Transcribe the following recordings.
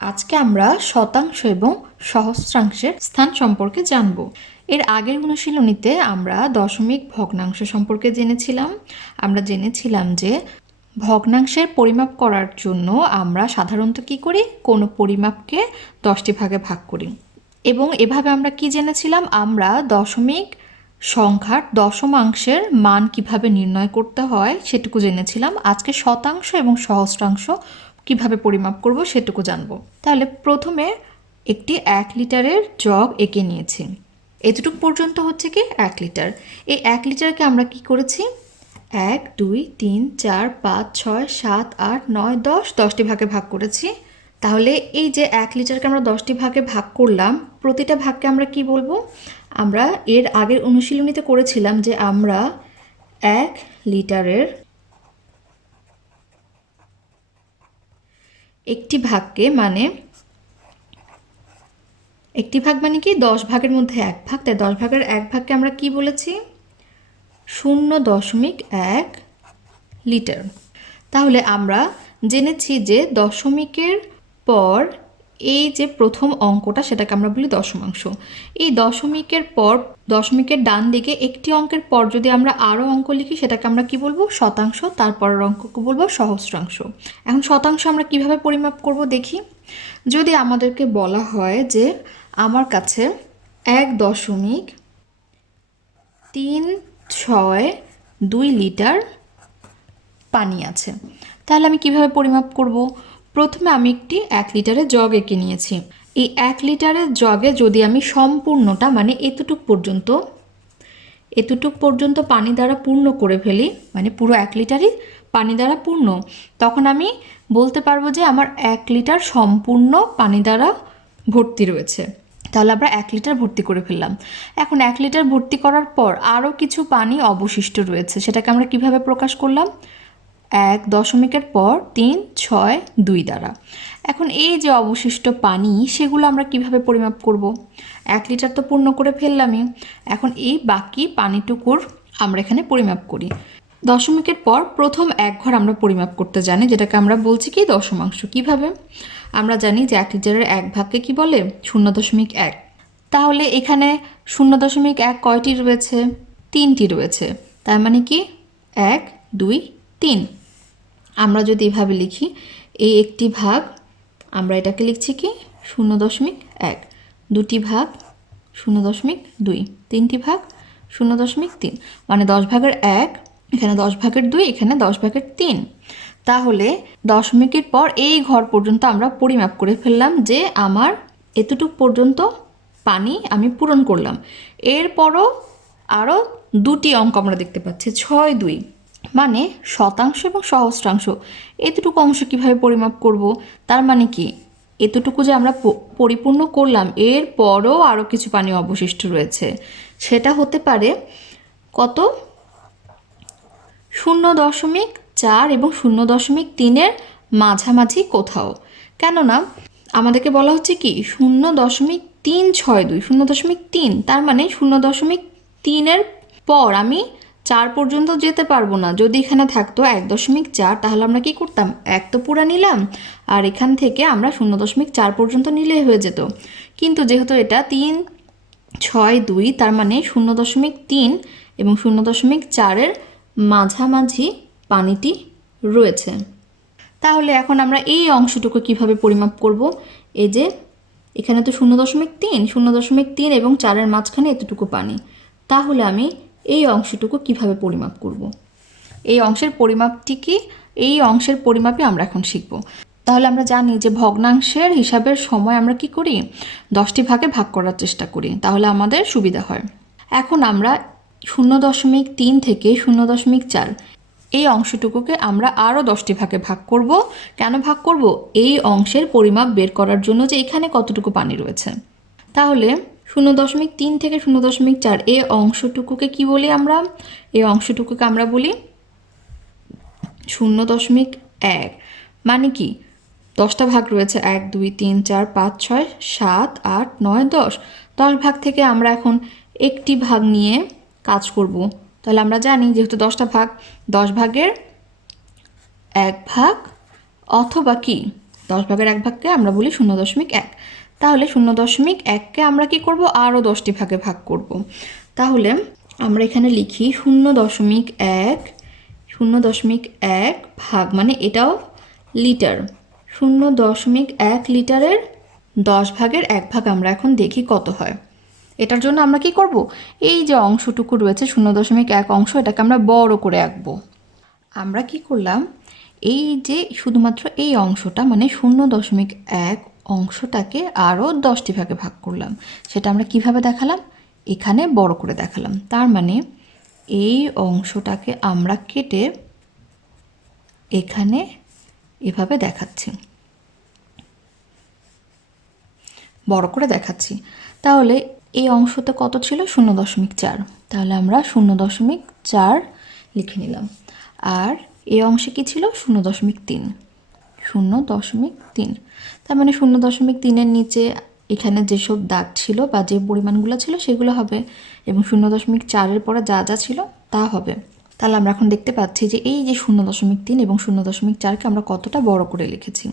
আজকে আমরা শতাংশ এবং সহস্রাংশের স্থান সম্পর্কে জানব। এর আগের অনুশীলনীতে আমরা দশমিক ভগ্নাংশ সম্পর্কে জেনেছিলাম। আমরা জেনেছিলাম যে ভগ্নাংশের পরিমাপ করার জন্য আমরা সাধারণত কি করি, কোনো পরিমাপকে 10টি ভাগে ভাগ করি। এবং এভাবে আমরা কি জেনেছিলাম, আমরা দশমিক সংখ্যার দশমাংশের মান কিভাবে নির্ণয় করতে হয় সেটুকু জেনেছিলাম। আজকে শতাংশ এবং সহস্রাংশ কিভাবে পরিমাপ করব সেটুকু জানব। তাহলে প্রথমে একটি 1 লিটারের জগ এঁকে নিয়েছি। এতটুকু পর্যন্ত হচ্ছে কি 1 লিটার। এই 1 লিটারকে আমরা কি করেছি, 1 2 3 4 5 6 7 8 9 10 10টি ভাগে ভাগ করেছি। তাহলে এই যে 1 লিটারকে আমরা 10টি ভাগে ভাগ করলাম, প্রতিটা ভাগকে আমরা কি বলবো, আমরা এর আগের অনুশীলনীতে করেছিলাম যে আমরা 1 লিটারের একটি ভাগকে মানে একটি ভাগ মানে কি 10 ভাগের মধ্যে 1 ভাগ, তাই 10 ভাগের 1 ভাগকে আমরা কি বলেছি, 0.1 লিটার। তাহলে আমরা জেনেছি যে দশমিকের পর এই যে প্রথম অঙ্কটা সেটাকে আমরা বলি দশমাংশ। এই দশমিকের পর দশমিকের ডান দিকে একটি অঙ্কের পর যদি আমরা আরও অঙ্ক লিখি সেটাকে আমরা কি বলবো, শতাংশ। তারপরের অঙ্ককে বলবো সহস্রাংশ। এখন শতাংশ আমরা কিভাবে পরিমাপ করব দেখি। যদি আমাদেরকে বলা হয় যে আমার কাছে 1.36 লিটার পানি আছে, তাহলে আমি কিভাবে পরিমাপ করব। প্রথমে আমি একটি 1 লিটারের জগ এঁকে নিয়েছি। এই 1 লিটারের জগে যদি আমি সম্পূর্ণটা মানে এতটুক পর্যন্ত পানি দ্বারা পূর্ণ করে ফেলি, মানে পুরো 1 লিটারই পানি দ্বারা পূর্ণ, তখন আমি বলতে পারবো যে আমার 1 লিটার সম্পূর্ণ পানি দ্বারা ভর্তি রয়েছে। তাহলে আমরা 1 লিটার ভর্তি করে ফেললাম। এখন 1 লিটার ভর্তি করার পর আরও কিছু পানি অবশিষ্ট রয়েছে, সেটাকে আমরা কিভাবে প্রকাশ করলাম, 1 দশমিকের পর 3 6 2 দ্বারা। এখন এই যে অবশিষ্ট পানি সেগুলো আমরা কিভাবে পরিমাপ করব। 1 লিটার তো পূর্ণ করে ফেললামই, এখন এই বাকি পানিটুকুর আমরা এখানে পরিমাপ করি। দশমিকের পর প্রথম 1 ঘর আমরা পরিমাপ করতে জানি, যেটাকে আমরা বলছি কি দশমাংশ। কিভাবে, আমরা জানি যে 1 লিটারের 1 ভাগকে কি বলে, 0.1। তাহলে এখানে 0.1 কয়টি রয়েছে, 3টি রয়েছে। তার মানে কি 1 2 3। আমরা যদি এভাবে লিখি, এই একটি ভাগ আমরা এটাকে লিখছি কি 0.1, দুটি ভাগ 0.2, তিনটি ভাগ 0.3, মানে 10 ভাগের 1, এখানে 10 ভাগের 2, এখানে 10 ভাগের 3। তাহলে দশমিকের পর এই ঘর পর্যন্ত আমরা পরিমাপ করে ফেললাম যে আমার এতটুক পর্যন্ত পানি আমি পূরণ করলাম। এরপরও আরও দুটি অঙ্ক আমরা দেখতে পাচ্ছি 6 2, মানে শতাংশ এবং সহস্রাংশ। এতটুকু অংশ কিভাবে পরিমাপ করব, তার মানে কি এতটুকু যে আমরা পরিপূর্ণ করলাম, এরপরও আরও কিছু পানি অবশিষ্ট রয়েছে। সেটা হতে পারে কত, 0.4 এবং 0.3-এর মাঝামাঝি কোথাও। কেননা আমাদেরকে বলা হচ্ছে কি 0.362, 0.3, তার মানে 0.3-এর পর আমি 4 পর্যন্ত যেতে পারবো না। যদি এখানে থাকতো 1.4, তাহলে আমরা কি করতাম, 1 তো পুরা নিলাম, আর এখান থেকে আমরা 0.4 পর্যন্ত নিলেই হয়ে যেত। কিন্তু যেহেতু এটা 3 6 2, তার মানে 0.3 এবং 0.4-এর মাঝামাঝি পানিটি রয়েছে। তাহলে এখন আমরা এই অংশটুকু কিভাবে পরিমাপ করব। এই যে এখানে তো 0.3 এবং 4-এর মাঝখানে এতটুকু পানি, তাহলে আমি এই অংশটুকু কিভাবে পরিমাপ করব। এই অংশের পরিমাপটি কি, এই অংশের পরিমাপই আমরা এখন শিখব। তাহলে আমরা জানি যে ভগ্নাংশের হিসাবের সময় আমরা কি করি, 10টি ভাগে ভাগ করার চেষ্টা করি, তাহলে আমাদের সুবিধা হয়। এখন আমরা 0.3 থেকে 0.4 এই অংশটুকুকে আমরা আরও 10টি ভাগে ভাগ করব। কেন ভাগ করব, এই অংশের পরিমাপ বের করার জন্য যে এখানে কতটুকু পানি রয়েছে। তাহলে 0.3 থেকে 0.4 এই অংশটুকুকে কি বলি আমরা, এই অংশটুকুকে আমরা বলি 0.1। মানে কি 10টা ভাগ রয়েছে, 1 2 3 4 5 6 7 8 9 10। 10 ভাগ থেকে আমরা এখন একটি ভাগ নিয়ে কাজ করব। তাহলে আমরা জানি যেহেতু 10টা ভাগ, 10 ভাগের 1 ভাগ অথবা কি 10/1 আমরা বলি 0.1। তাহলে 0.1কে আমরা কি করব, আরও 10টি ভাগে ভাগ করব। তাহলে আমরা এখানে লিখি 0.1, 0.1 ভাগ, মানে এটাও লিটার। 0.1 লিটারের 10/1 আমরা এখন দেখি কত হয়। এটার জন্য আমরা কি করব, এই যে অংশটুকু রয়েছে 0.1 অংশ, এটাকে আমরা বড় করে আঁকবো। আমরা কি করলাম, এই যে শুধুমাত্র এই অংশটা মানে 0.1 অংশটাকে আরও 10টি ভাগে ভাগ করলাম। সেটা আমরা কিভাবে দেখালাম, এখানে বড় করে দেখালাম। তার মানে এই অংশটাকে আমরা কেটে এখানে এভাবে দেখাচ্ছি, বড় করে দেখাচ্ছি। তাহলে এই অংশতে কত ছিল, 0.4। তাহলে আমরা 0.4 লিখে নিলাম। আর এই অংশে কি ছিল, 0.3, 0.3। তার মানে 0.3-এর নিচে এখানে যেসব দাগ ছিল বা যে পরিমাণগুলো ছিল সেগুলো হবে, এবং 0.4-এর পরে যা যা ছিল তা হবে। তাহলে আমরা এখন দেখতে পাচ্ছি যে এই যে 0.3 এবং 0.4কে আমরা কতটা বড় করে লিখেছি।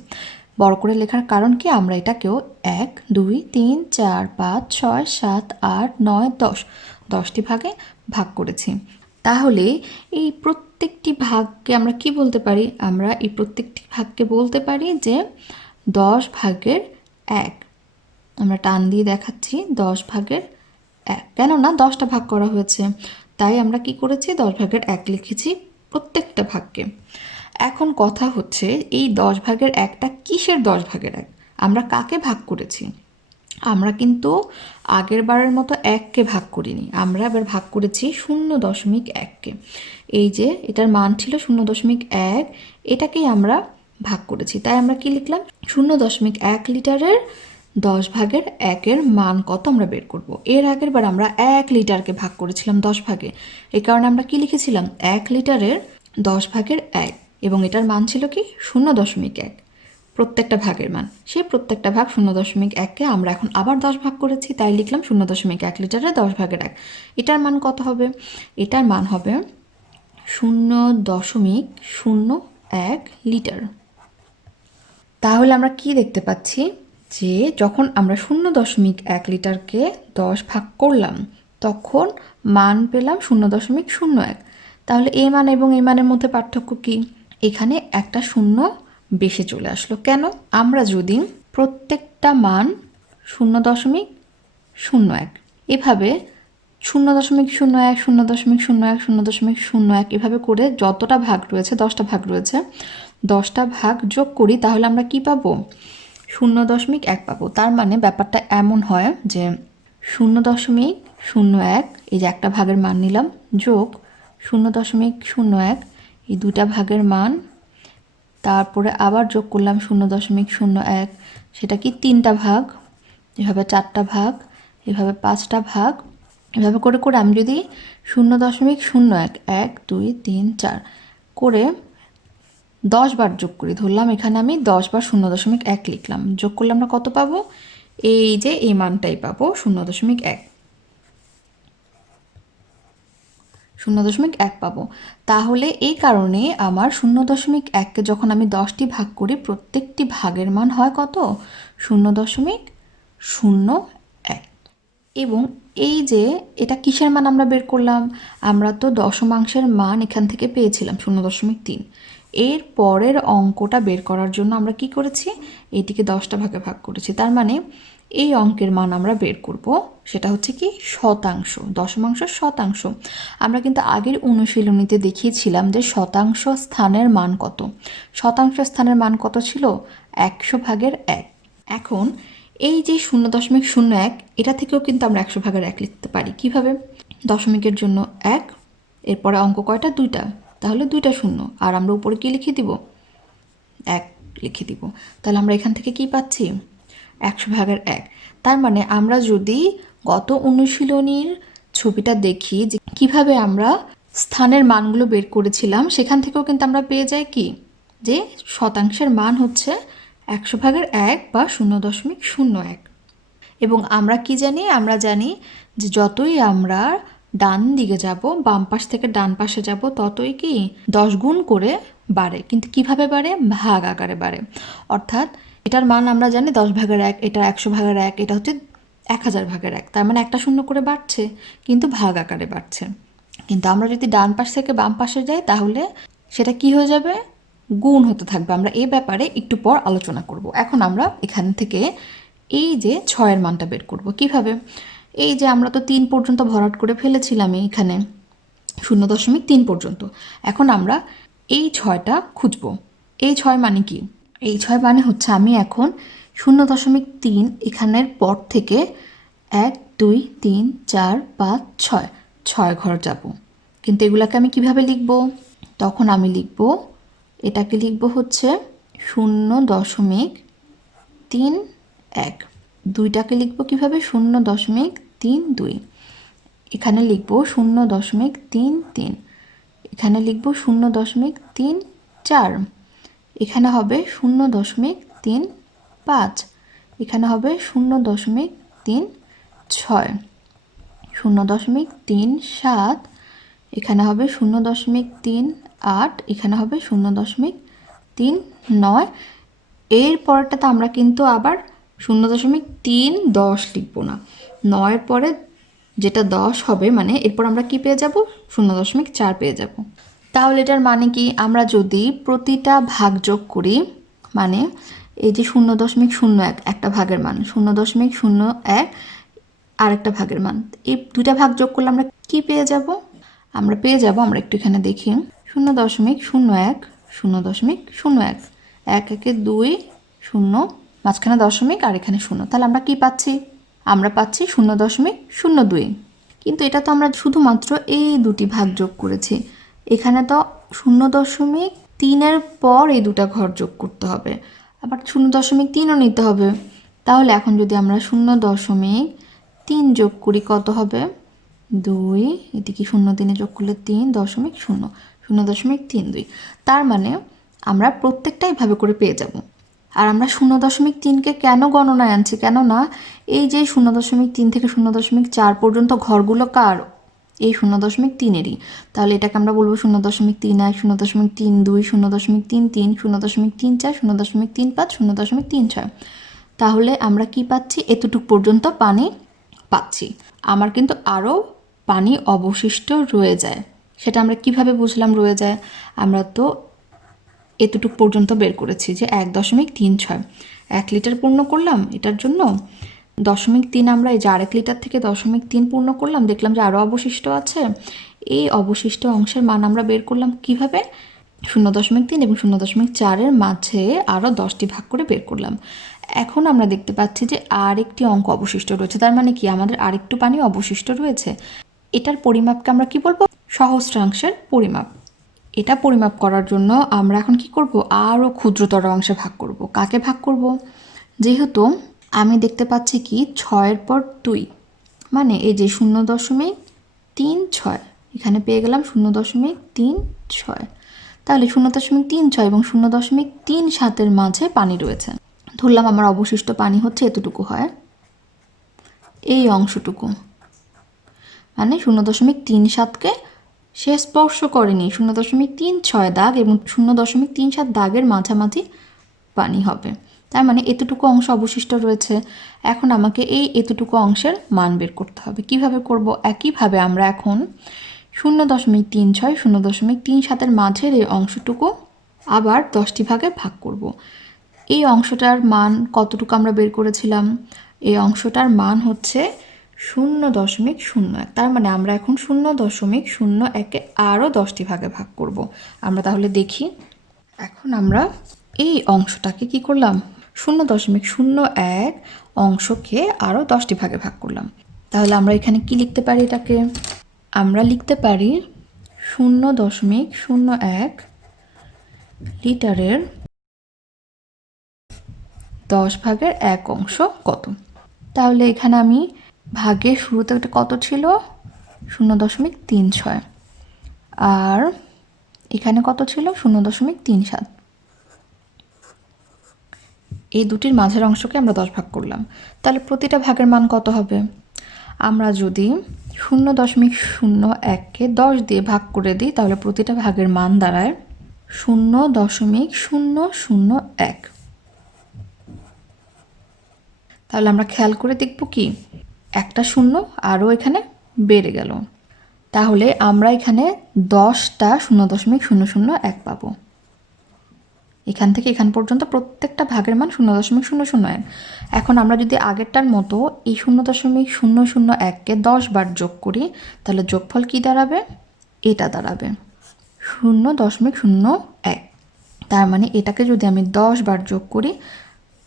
বড় করে লেখার কারণ কি, আমরা এটাকেও 1, 2, 3, 4, 5, 6, 7, 8, 9, 10 10টি ভাগে ভাগ করেছি। তাহলে এই প্রত্যেকটি ভাগকে আমরা কি বলতে পারি, আমরা এই প্রত্যেকটি ভাগকে বলতে পারি যে 10/1। আমরা টান দিয়ে দেখাচ্ছি 10/1, কেননা 10টা ভাগ করা হয়েছে, তাই আমরা কি করেছি, 10/1 লিখেছি প্রত্যেকটা ভাগকে। এখন কথা হচ্ছে এই 10/1টা কিসের 10/1? আমরা কাকে ভাগ করেছি? আমরা কিন্তু আগের বারের মতো 1কে ভাগ করিনি, আমরা এবার ভাগ করেছি 0.1কে। এই যে এটার মান ছিল 0.1, এটাকেই আমরা ভাগ করেছি। তাই আমরা কি লিখলাম, 0.1 লিটারের 10/1 মান কত আমরা বের করব। এর আগের বার আমরা 1 লিটারকে ভাগ করেছিলাম 10 ভাগে, এই কারণে আমরা কি লিখেছিলাম, 1 লিটারের 10/1, এবং এটার মান ছিল কি 0.1, প্রত্যেকটা ভাগের মান। সেই প্রত্যেকটা ভাগ 0.1কে আমরা এখন আবার 10 ভাগ করেছি, তাই লিখলাম 0.1 লিটারের 10/1। এটার মান কত হবে, এটার মান হবে 0.01 লিটার। তাহলে আমরা কি দেখতে পাচ্ছি, যে যখন আমরা 0.1 লিটারকে 10 ভাগ করলাম তখন মান পেলাম 0.01। তাহলে এই মান এবং এই মানের মধ্যে পার্থক্য কি, এখানে একটা শূন্য বেশি চলে আসলো। কেন, আমরা যদি প্রত্যেকটা মান 0.01 এভাবে 0.01, 0.01, 0.01 এভাবে করে যতটা ভাগ রয়েছে, 10টা ভাগ রয়েছে, 10টা ভাগ যোগ করি, তাহলে আমরা কি পাবো, 0.1 পাবো। তার মানে ব্যাপারটা এমন হয় যে 0.01, এই যে একটা ভাগের মান নিলাম, যোগ 0.01, এই দুটা ভাগের মান, তারপরে আবার যোগ করলাম 0.01, সেটা কি 3টা ভাগ, এভাবে 4টা ভাগ, এভাবে 5টা ভাগ, এভাবে করে করে আমি যদি 0.01, 1, 2, 3, 4 করে 10 বার যোগ করি, ধরলাম এখানে আমি 10 বার 0.1 লিখলাম, যোগ করলে আমরা কত পাবো, এই যে এই মানটাই পাবো, 0.1, 0.1 পাবো। তাহলে এই কারণে আমার 0.1কে যখন আমি 10টি ভাগ করি, প্রত্যেকটি ভাগের মান হয় কত, 0.01। এবং এই যে এটা কিসের মান আমরা বের করলাম, আমরা তো দশমাংশের মান এখান থেকে পেয়েছিলাম 0.3। এর পরের অঙ্কটা বের করার জন্য আমরা কি করেছি, এটিকে 10টা ভাগে ভাগ করেছি। তার মানে এই অঙ্কের মান আমরা বের করব, সেটা হচ্ছে কি শতাংশ, দশমাংশ শতাংশ। আমরা কিন্তু আগের অনুশীলনীতে দেখিয়েছিলাম যে শতাংশ স্থানের মান কত, শতাংশ স্থানের মান কত ছিল, 100/1। এখন এই যে 0.01, এটা থেকেও কিন্তু আমরা 100/1 লিখতে পারি। কিভাবে, দশমিকের জন্য 1, এরপরে অঙ্ক কয়টা, 2টা, তাহলে 2টা শূন্য, আর আমরা উপরে কি লিখে দিব, 1 লিখে দিব। তাহলে আমরা এখান থেকে কি পাচ্ছি, 100/1। তার মানে আমরা যদি গত অনুশীলনীর ছবিটা দেখি যে কিভাবে আমরা স্থানের মানগুলো বের করেছিলাম, সেখান থেকেও কিন্তু আমরা পেয়ে যাই কি, যে শতাংশের মান হচ্ছে 100/1 বা 0.01। এবং আমরা কি জানি, আমরা জানি যে যতই আমরা ডান দিকে যাব, বাম পাশ থেকে ডান পাশে যাব, ততই কি 10 গুণ করে বাড়ে, কিন্তু কিভাবে বাড়ে? ভাগ আকারে বাড়ে। অর্থাৎ এটার মান আমরা জানি 10/1, এটা 100/1, এটা হচ্ছে 1000/1। তার মানে একটা শূন্য করে বাড়ছে, কিন্তু ভাগ আকারে বাড়ছে। কিন্তু আমরা যদি ডান পাশ থেকে বাম পাশে যাই তাহলে সেটা কি হয়ে যাবে? গুণ হতে থাকবে। আমরা এ ব্যাপারে একটু পর আলোচনা করব। এখন আমরা এখান থেকে এই যে 6-এর মানটা বের করব কিভাবে? এই যে আমরা তো 3 পর্যন্ত ভরাট করে ফেলেছিলাম এখানে, 0.3 পর্যন্ত। এখন আমরা এই 6টা খুঁজব। এই 6 মানে কি? এই 6 মানে হচ্ছে আমি এখন 0.3 এখানের পর থেকে 1 2 3 4 5 6 ঘর যাব। কিন্তু এগুলাকে আমি কিভাবে লিখব? তখন আমি লিখব, এটাকে লিখব হচ্ছে 0.31। দুইটাকে লিখব কিভাবে? 0.32। এখানে লিখব 0.33। এখানে লিখব 0.34। এখানে হবে 0.35। এখানে হবে 0.36। 0.37। এখানে হবে 0.38। এখানে হবে 0.39। এর পরেরটাতে আমরা কিন্তু আবার 0.310 লিখব না। 9-এর পরে যেটা 10 হবে, মানে এরপর আমরা কি পেয়ে যাব? 0.4 পেয়ে যাব। তাহলে এটার মানে কি? আমরা যদি প্রতিটা ভাগ যোগ করি, মানে এই যে 0.01 একটা ভাগের মান, 0.01 আরেকটা ভাগের মান, এই দুইটা ভাগ যোগ করলে আমরা কি পেয়ে যাব? আমরা পেয়ে যাব, আমরা একটু এখানে দেখি, 0.01 0.01। 1 1 2 0, মাঝখানে দশমিক আর এখানে 0। তাহলে আমরা কি পাচ্ছি? আমরা পাচ্ছি 0.02। কিন্তু এটা তো আমরা শুধুমাত্র এই দুটি ভাগ যোগ করেছি। এখানে তো 0.3-এর পর এই দুটা ঘর যোগ করতে হবে, আবার 0.3ও নিতে হবে। তাহলে এখন যদি আমরা 0.3 যোগ করি কত হবে? 2। এদিকে 0.3 যোগ করলে 3.0 0.32। তার মানে আমরা প্রত্যেকটা এইভাবে করে পেয়ে যাব। আর আমরা 0.3কে কেন গণনায় আনছি? কেননা এই যে 0.3 থেকে 0.4 পর্যন্ত ঘরগুলো কার? এই 0.3-এরই। তাহলে এটাকে আমরা বলবো 0.31 0.32 0.33 0.34 0.35 0.36। তাহলে আমরা কি পাচ্ছি? এতটুক পর্যন্ত পানি পাচ্ছি। আমার কিন্তু আরও পানি অবশিষ্ট রয়ে যায়। সেটা আমরা কিভাবে বুঝলাম রয়ে যায়? আমরা তো এতটুক পর্যন্ত বের করেছি যে 1.36। 1 লিটার পূর্ণ করলাম এটার জন্য, 0.3 আমরা এই যে 1 লিটার থেকে 0.3 পূর্ণ করলাম, দেখলাম যে আরও অবশিষ্ট আছে। এই অবশিষ্ট অংশের মান আমরা বের করলাম কিভাবে? 0.3 এবং 0.4-এর মাঝে আরও 10টি ভাগ করে বের করলাম। এখন আমরা দেখতে পাচ্ছি যে আর একটি অঙ্ক অবশিষ্ট রয়েছে। তার মানে কি? আমাদের আরেকটু পানি অবশিষ্ট রয়েছে। এটার পরিমাপকে আমরা কি বলবো? সহস্রাংশের পরিমাপ। এটা পরিমাপ করার জন্য আমরা এখন কি করব? আরও ক্ষুদ্রতর অংশে ভাগ করব। কাকে ভাগ করব? যেহেতু আমি দেখতে পাচ্ছি কি 6-এর পর 2, মানে এই যে 0.36 এখানে পেয়ে গেলাম 0.36। তাহলে 0.36 এবং 0.37-এর মাঝে পানি রয়েছে। ধরলাম আমার অবশিষ্ট পানি হচ্ছে এতটুকু হয়, এই অংশটুকু, মানে 0.37কে সে স্পর্শ করেনি। 0.36 দাগ এবং 0.37 দাগের মাঝামাঝি পানি হবে। তার মানে এতটুকু অংশ অবশিষ্ট রয়েছে। এখন আমাকে এই এতটুকু অংশের মান বের করতে হবে। কিভাবে করব? একইভাবে আমরা এখন 0.36 0.37-এর মাঝের এই অংশটুকু আবার 10টি ভাগে ভাগ করব। এই অংশটার মান কতটুকু আমরা বের করেছিলাম? এই অংশটার মান হচ্ছে 0.01। তার মানে আমরা এখন 0.01-কে আরও 10টি ভাগে ভাগ করব। আমরা তাহলে দেখি, এখন আমরা এই অংশটাকে কি করলাম? 0.01 অংশকে আরও 10টি ভাগে ভাগ করলাম। তাহলে আমরা এখানে কি লিখতে পারি? এটাকে আমরা লিখতে পারি 0.01 লিটারের 10/1 অংশ কত? তাহলে এখানে আমি ভাগের শুরুতে এটা কত ছিল? 0.36। আর এখানে কত ছিল? 0.37। এই দুটির মাঝের অংশকে আমরা 10 ভাগ করলাম। তাহলে প্রতিটা ভাগের মান কত হবে? আমরা যদি 0.01-কে 10 দিয়ে ভাগ করে দিই তাহলে প্রতিটা ভাগের মান দাঁড়ায় 0.001। তাহলে আমরা খেয়াল করে দেখব কি একটা শূন্য আরও এখানে বেড়ে গেল। তাহলে আমরা এখানে 10টা 0.001 পাবো। এখান থেকে এখান পর্যন্ত প্রত্যেকটা ভাগের মান 0.001। এখন আমরা যদি আগেরটার মতো এই 0.001কে 10 বার যোগ করি তাহলে যোগফল কি দাঁড়াবে? এটা দাঁড়াবে 0.01। তার মানে এটাকে যদি আমি 10 বার যোগ করি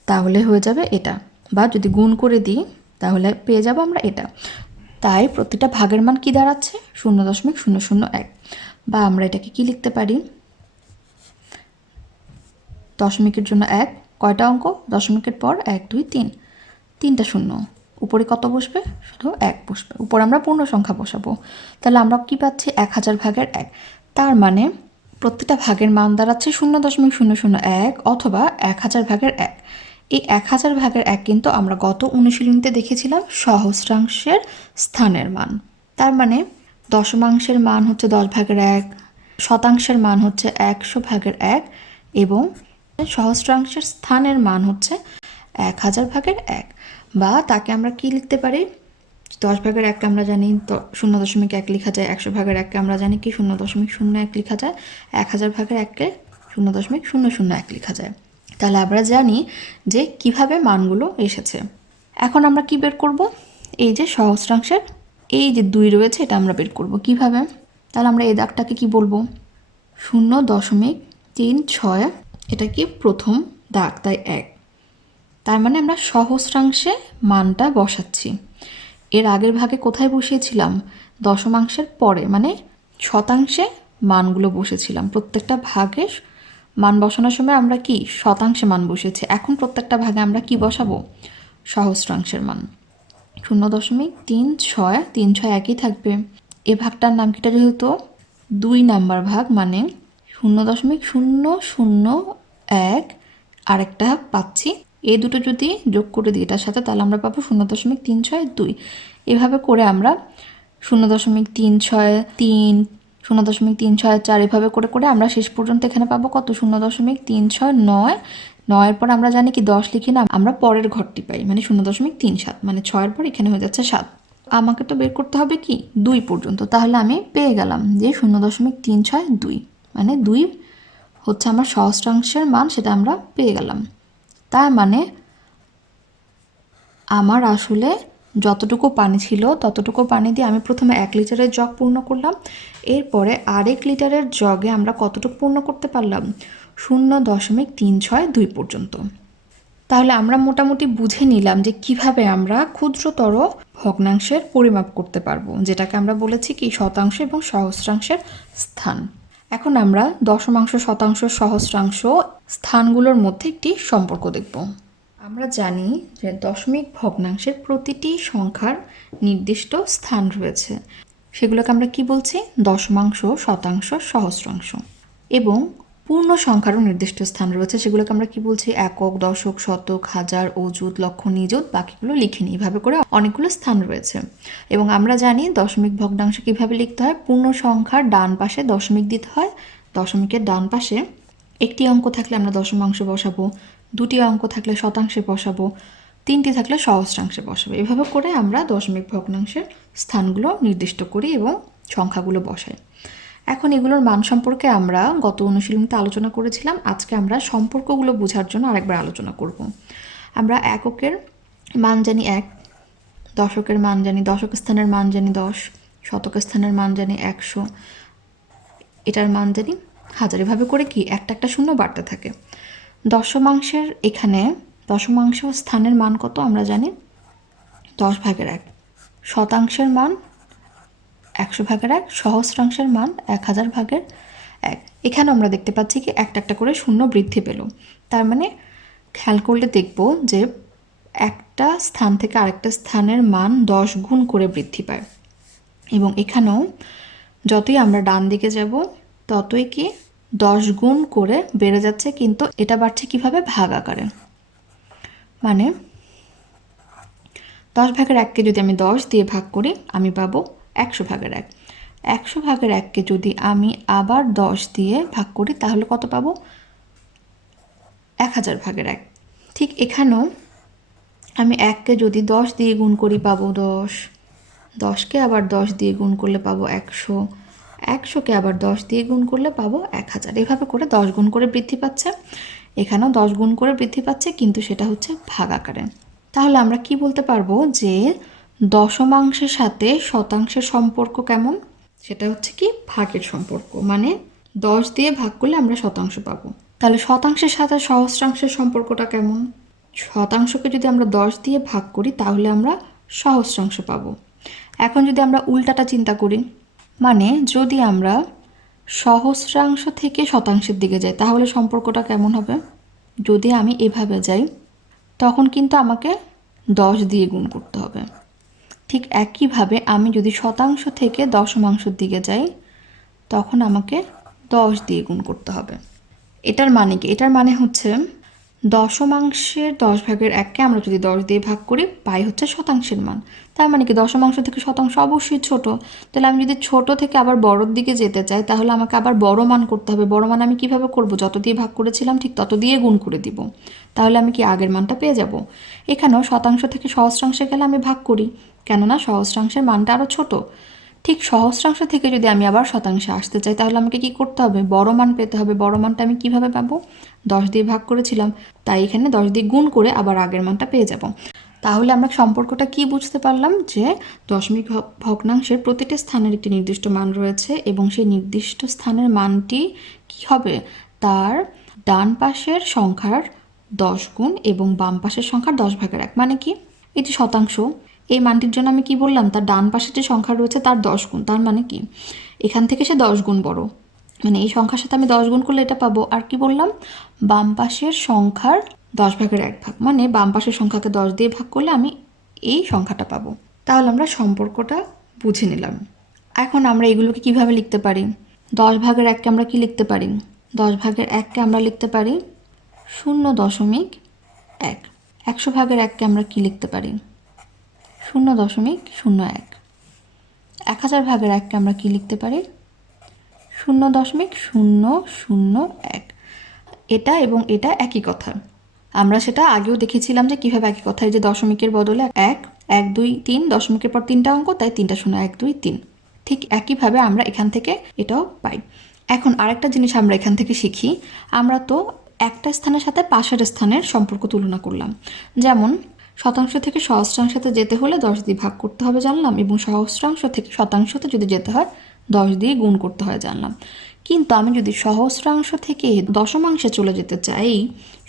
তাহলে হয়ে যাবে এটা, বা যদি গুণ করে দিই তাহলে পেয়ে যাব আমরা এটা। তাই প্রতিটা ভাগের মান কি দাঁড়াচ্ছে? 0.001। বা আমরা এটাকে কি লিখতে পারি? দশমিকের জন্য 1, কয়টা অঙ্ক? দশমিকের পর 1 2 3, 3টা শূন্য। উপরে কত বসবে? শুধু 1 বসবে। উপর আমরা পূর্ণ সংখ্যা বসাবো। তাহলে আমরা কি পাচ্ছি? 1000 ভাগের 1। তার মানে প্রতিটা ভাগের মান দাঁড়াচ্ছে 0.001 অথবা 1000 ভাগের 1। এই 1000 ভাগের 1 কিন্তু আমরা গত অনুশীলনীতে দেখেছিলাম সহস্রাংশের স্থানের মান। তার মানে দশমাংশের মান হচ্ছে 10 ভাগের 1, শতাংশের মান হচ্ছে 100 ভাগের 1 এবং সহস্রাংশের স্থানের মান হচ্ছে 1000 ভাগের 1। বা তাকে আমরা কি লিখতে পারি? 10 ভাগের 1কে আমরা জানি 0.1 লেখা যায়, 100 ভাগের 1কে আমরা জানি কি 0.01 লেখা যায়, 1000 ভাগের 1কে 0.001 লেখা যায়। তাহলে আমরা জানি যে কিভাবে মানগুলো এসেছে। এখন আমরা কি বের করব? এই যে সহস্রাংশের এই যে 2 রয়েছে এটা আমরা বের করব কিভাবে? তাহলে আমরা এই দাগটাকে কি বলবো? 0.36, এটা কি প্রথম দাগ, তাই 1। তার মানে আমরা সহস্রাংশে মানটা বসাচ্ছি। এর আগের ভাগে কোথায় বসিয়েছিলাম? দশমাংশের পরে, মানে শতাংশে মানগুলো বসেছিলাম। প্রত্যেকটা ভাগে মান বসানোর সময় আমরা কি শতাংশে মান বসিয়েছি। এখন প্রত্যেকটা ভাগে আমরা কি বসাবো? সহস্রাংশের মান। 0.36, 36 একই থাকবে। এ ভাগটার নাম কিটা যেহেতু 2 নাম্বার ভাগ, মানে 0.001 আরেকটা পাচ্ছি। এই দুটো যদি যোগ করে দিই এটার সাথে তাহলে আমরা পাবো 0.362। এভাবে করে আমরা 0.363, 0.364 এভাবে করে করে আমরা শেষ পর্যন্ত এখানে পাবো কত? 0.369। 9 পর আমরা জানি কি 10 লিখি না, আমরা পরের ঘরটি পাই, মানে 0.37, মানে 6-এর পর এখানে হয়ে যাচ্ছে 7। আমাকে তো বের করতে হবে কি 2 পর্যন্ত। তাহলে আমি পেয়ে গেলাম যে 0.362, মানে 2 হচ্ছে আমার সহস্রাংশের মান, সেটা আমরা পেয়ে গেলাম। তার মানে আমার আসলে যতটুকু পানি ছিল ততটুকু পানি দিয়ে আমি প্রথমে 1 লিটারের জগ পূর্ণ করলাম। এরপরে আরেক লিটারের জগে আমরা কতটুকু পূর্ণ করতে পারলাম? 0.362 পর্যন্ত। তাহলে আমরা মোটামুটি বুঝে নিলাম যে কিভাবে আমরা ক্ষুদ্রতর ভগ্নাংশের পরিমাপ করতে পারবো, যেটাকে আমরা বলেছি কি শতাংশ এবং সহস্রাংশের স্থান। এখন আমরা দশমাংশ, শতাংশ, সহস্রাংশ স্থানগুলোর মধ্যে একটি সম্পর্ক দেখব। আমরা জানি যে দশমিক ভগ্নাংশের প্রতিটি সংখ্যার নির্দিষ্ট স্থান রয়েছে। সেগুলোকে আমরা কি বলছি? দশমাংশ, শতাংশ, সহস্রাংশ। এবং পূর্ণ সংখ্যারও নির্দিষ্ট স্থান রয়েছে, সেগুলোকে আমরা কি বলছি? একক, দশক, শতক, হাজার, অযুত, লক্ষ, নিযুত, বাকিগুলো লিখিনি। এভাবে করে অনেকগুলো স্থান রয়েছে। এবং আমরা জানি দশমিক ভগ্নাংশ কিভাবে লিখতে হয়। পূর্ণ সংখ্যার ডান পাশে দশমিক দিতে হয়, দশমিকের ডান পাশে একটি অঙ্ক থাকলে আমরা দশমাংশ বসাবো, 2টি অঙ্ক থাকলে শতাংশে বসাবো, 3টি থাকলে সহস্রাংশে বসাবো। এভাবে করে আমরা দশমিক ভগ্নাংশের স্থানগুলো নির্দিষ্ট করি এবং সংখ্যাগুলো বসাই। এখন এগুলোর মান সম্পর্কে আমরা গত অনুশীলনীতে আলোচনা করেছিলাম। আজকে আমরা সম্পর্কগুলো বোঝার জন্য আরেকবার আলোচনা করব। আমরা এককের মান জানি 1, দশকের মান জানি, দশক স্থানের মান জানি 10, শতক স্থানের মান জানি 100, এটার মান জানি 1000। এভাবে করে কি একটা একটা শূন্য বাড়তে থাকে। দশমাংশের এখানে দশমাংশ স্থানের মান কত আমরা জানি? 10 ভাগের 1। শতাংশের মান 100 ভাগের 1, সহস্রাংশের মান 1000 ভাগের 1। এখানে আমরা দেখতে পাচ্ছি কি একটা একটা করে শূন্য বৃদ্ধি পেল। তার মানে খেয়াল করলে দেখব যে একটা স্থান থেকে আরেকটা স্থানের মান 10 গুণ করে বৃদ্ধি পায়। এবং এখানেও যতই আমরা ডান দিকে যাব ততই কি 10 গুণ করে বেড়ে যাচ্ছে, কিন্তু এটা বাড়ছে কিভাবে? ভাগ আকারে। মানে 10 ভাগের 1কে যদি আমি 10 দিয়ে ভাগ করি আমি পাবো 100 ভাগের 1। 100/1কে যদি আমি আবার 10 দিয়ে ভাগ করি তাহলে কত পাবো? 1000/1। ঠিক এখানেও আমি 1কে যদি 10 দিয়ে গুণ করি পাবো 10, 10কে আবার 10 দিয়ে গুণ করলে পাবো 100, 100কে আবার 10 দিয়ে গুণ করলে পাবো 1000। এভাবে করে 10 গুণ করে বৃদ্ধি পাচ্ছে, এখানেও 10 গুণ করে বৃদ্ধি পাচ্ছে, কিন্তু সেটা হচ্ছে ভাগ আকারে। তাহলে আমরা কি বলতে পারবো যে দশমাংশের সাথে শতাংশের সম্পর্ক কেমন? সেটা হচ্ছে কি ভাগের সম্পর্ক, মানে 10 দিয়ে ভাগ করলে আমরা শতাংশ পাবো। তাহলে শতাংশের সাথে সহস্রাংশের সম্পর্কটা কেমন? শতাংশকে যদি আমরা 10 দিয়ে ভাগ করি তাহলে আমরা সহস্রাংশ পাবো। এখন যদি আমরা উল্টাটা চিন্তা করি, মানে যদি আমরা সহস্রাংশ থেকে শতাংশের দিকে যাই তাহলে সম্পর্কটা কেমন হবে? যদি আমি এভাবে যাই তখন কিন্তু আমাকে 10 দিয়ে গুণ করতে হবে। ঠিক একইভাবে আমি যদি শতাংশ থেকে দশমাংশের দিকে যাই তখন আমাকে 10 দিয়ে গুণ করতে হবে। এটার মানে কি? এটার মানে হচ্ছে দশমাংশের 10/1কে আমরা যদি 10 দিয়ে ভাগ করি পাই হচ্ছে শতাংশের মান। তার মানে কি দশমাংশ থেকে শতাংশ অবশ্যই ছোট। তাহলে আমি যদি ছোট থেকে আবার বড়র দিকে যেতে চাই তাহলে আমাকে আবার বড় মান করতে হবে। বড় মান আমি কিভাবে করব? যত দিয়ে ভাগ করেছিলাম ঠিক তত দিয়ে গুণ করে দিব, তাহলে আমি কি আগের মানটা পেয়ে যাব। এখানেও শতাংশ থেকে সহস্রাংশে গেলে আমি ভাগ করি, কেননা সহস্রাংশের মানটা আরও ছোট। ঠিক সহস্রাংশ থেকে যদি আমি আবার শতাংশে আসতে চাই তাহলে আমাকে কি করতে হবে? বড় মান পেতে হবে। বড় মানটা আমি কিভাবে পাবো? 10 দিয়ে ভাগ করেছিলাম, তাই এখানে 10 দিয়ে গুণ করে আবার আগের মানটা পেয়ে যাব। তাহলে আমরা সম্পর্কটা কি বুঝতে পারলাম? যে দশমিক ভগ্নাংশের প্রতিটি স্থানের একটি নির্দিষ্ট মান রয়েছে এবং সেই নির্দিষ্ট স্থানের মানটি কি হবে? তার ডান পাশের সংখ্যার 10 গুণ এবং বাম পাশের সংখ্যার 10/1। মানে কি? এটি শতাংশ, এই মানটির জন্য আমি কি বললাম? তার ডান পাশে যে সংখ্যা রয়েছে তার 10 গুণ। তার মানে কি এখান থেকে সে 10 গুণ বড়, মানে এই সংখ্যার সাথে আমি 10 গুণ করলে এটা পাবো। আর কি বললাম? বাম পাশের সংখ্যার 10/1, মানে বাম পাশের সংখ্যাকে 10 দিয়ে ভাগ করলে আমি এই সংখ্যাটা পাবো। তাহলে আমরা সম্পর্কটা বুঝে নিলাম। এখন আমরা এগুলোকে কিভাবে লিখতে পারি? 10/1কে আমরা কি লিখতে পারি? 10/1কে আমরা লিখতে পারি 0.1। 100/1কে আমরা কি লিখতে পারি? 0.01। 1000/1কে আমরা কি লিখতে পারি? 0.001। এটা এবং এটা একই কথা। আমরা সেটা আগেও দেখেছিলাম যে কীভাবে একই কথা, এই যে দশমিকের বদলে 1, 1, 2, 3, দশমিকের পর 3টা অঙ্ক, তাই 3টা 0, 1, 2, 3। ঠিক একইভাবে আমরা এখান থেকে এটাও পাই। এখন আরেকটা জিনিস আমরা এখান থেকে শিখি। আমরা তো একটা স্থানের সাথে পাশের স্থানের সম্পর্ক তুলনা করলাম। যেমন শতাংশ থেকে সহস্রাংশতে যেতে হলে 10 দিয়ে ভাগ করতে হবে জানলাম, এবং সহস্রাংশ থেকে শতাংশতে যদি যেতে হয় 10 দিয়ে গুণ করতে হয় জানলাম। কিন্তু আমি যদি সহস্রাংশ থেকে দশমাংশে চলে যেতে চাই,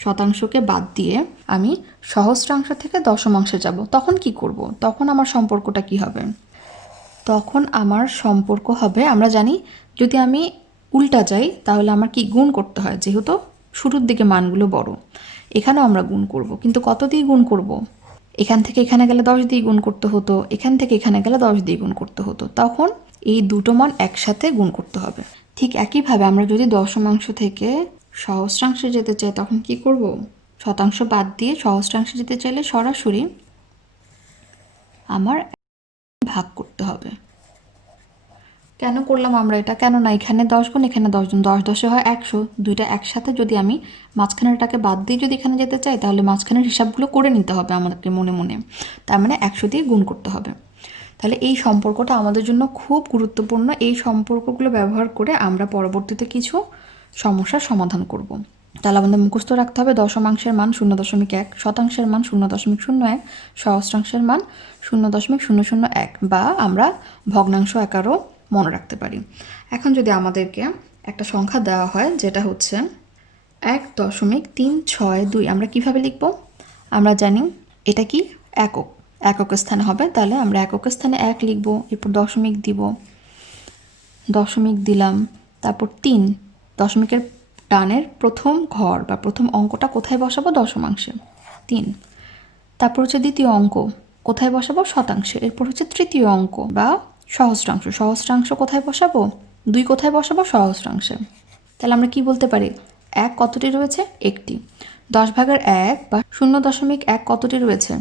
শতাংশকে বাদ দিয়ে আমি সহস্রাংশ থেকে দশমাংশে যাব, তখন কি করব? তখন আমার সম্পর্কটা কি হবে? তখন আমার সম্পর্ক হবে, আমরা জানি যদি আমি উল্টা যাই তাহলে আমার কি গুণ করতে হয়, যেহেতু শুরুর দিকে মানগুলো বড়। এখানেও আমরা গুণ করব, কিন্তু কত দিয়ে গুণ করব? এখান থেকে এখানে গেলে 10 দিয়ে গুণ করতে হতো, এখান থেকে এখানে গেলে 10 দিয়ে গুণ করতে হতো। তখন এই দুটো মান একসাথে গুণ করতে হবে। ঠিক একইভাবে আমরা যদি দশমাংশ থেকে সহস্রাংশে যেতে চাই তখন কি করব? শতাংশ বাদ দিয়ে সহস্রাংশে যেতে চাইলে সরাসরি আমার ভাগ করতে হবে। কেন করলাম আমরা এটা? কেননা এখানে 10 গুণ, এখানে 10 গুণ, 10 10 হয় 100। দুইটা একসাথে যদি আমি মাঝখানেরটাকে বাদ দিয়ে যদি এখানে যেতে চাই তাহলে মাঝখানের হিসাবগুলো করে নিতে হবে আমাদেরকে মনে মনে। তার মানে 100 দিয়ে গুণ করতে হবে। তাহলে এই সম্পর্কটা আমাদের জন্য খুব গুরুত্বপূর্ণ। এই সম্পর্কগুলো ব্যবহার করে আমরা পরবর্তীতে কিছু সমস্যার সমাধান করব। তাহলে আমাদের মুখস্থ রাখতে হবে দশমাংশের মান 0.1, শতাংশের মান 0.01, সহস্রাংশের মান 0.001, বা আমরা ভগ্নাংশ আকারও মনে রাখতে পারি। এখন যদি আমাদেরকে একটা সংখ্যা দেওয়া হয় যেটা হচ্ছে 1.362, আমরা কিভাবে লিখব? আমরা জানি এটা কি একক, একক স্থানে হবে। তাহলে আমরা একক স্থানে 1 লিখব, এরপর দশমিক দিব, দশমিক দিলাম, তারপর 3, দশমিকের ডানের প্রথম ঘর বা প্রথম অঙ্কটা কোথায় বসাবো? দশমাংশে, 3। তারপর হচ্ছে দ্বিতীয় অঙ্ক কোথায় বসাবো? শতাংশে। এরপর হচ্ছে তৃতীয় অঙ্ক বা সহস্রাংশ, সহস্রাংশ কোথায় বসাবো? 2 কোথায় বসাবো? সহস্রাংশে। তাহলে আমরা কি বলতে পারি? 1 কতটি রয়েছে? একটি। 10/1 বা 0.1 কতটি রয়েছে?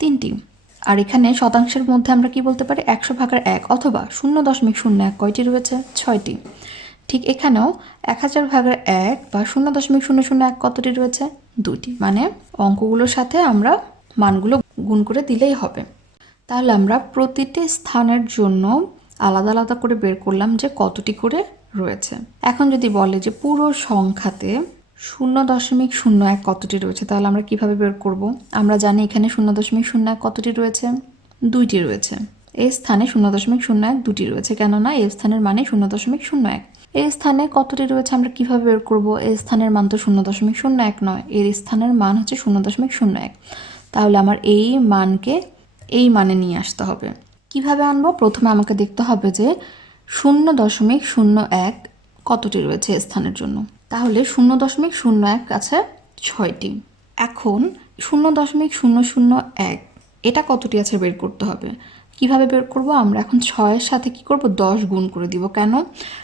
3টি। আর এখানে শতাংশের মধ্যে আমরা কি বলতে পারি 100/1 অথবা 0.01 কয়টি রয়েছে? 6টি। ঠিক এখানেও 1000/1 বা 0.001 কতটি রয়েছে? 2টি। মানে অঙ্কগুলোর সাথে আমরা মানগুলো গুণ করে দিলেই হবে। তাহলে আমরা প্রতিটি স্থানের জন্য আলাদা আলাদা করে বের করলাম যে কতটি করে রয়েছে। এখন যদি বলে যে পুরো সংখ্যাতে 0.01 কতটি রয়েছে, তাহলে আমরা কিভাবে বের করব? আমরা জানি এখানে 0.01 কতটি রয়েছে? 2টি রয়েছে। এই স্থানে 0.01 2টি রয়েছে, কেননা এই স্থানের মানে 0.01। এই স্থানে কতটি রয়েছে আমরা কিভাবে বের করব? এই স্থানের মান তো 0.01 নয়, এর স্থানের মান হচ্ছে 0.01। তাহলে আমার এই মানকে এই মানে নিয়ে আসতে হবে। কিভাবে আনবো? প্রথমে আমাকে দেখতে হবে যে 0.01 কতটি রয়েছে স্থানের জন্য। তাহলে 0.01 আছে 6টি। এখন 0.001 এটা কতটি আছে বের করতে হবে। কিভাবে বের করব? আমরা এখন 6-এর সাথে কি করব? 10 গুণ করে দিব।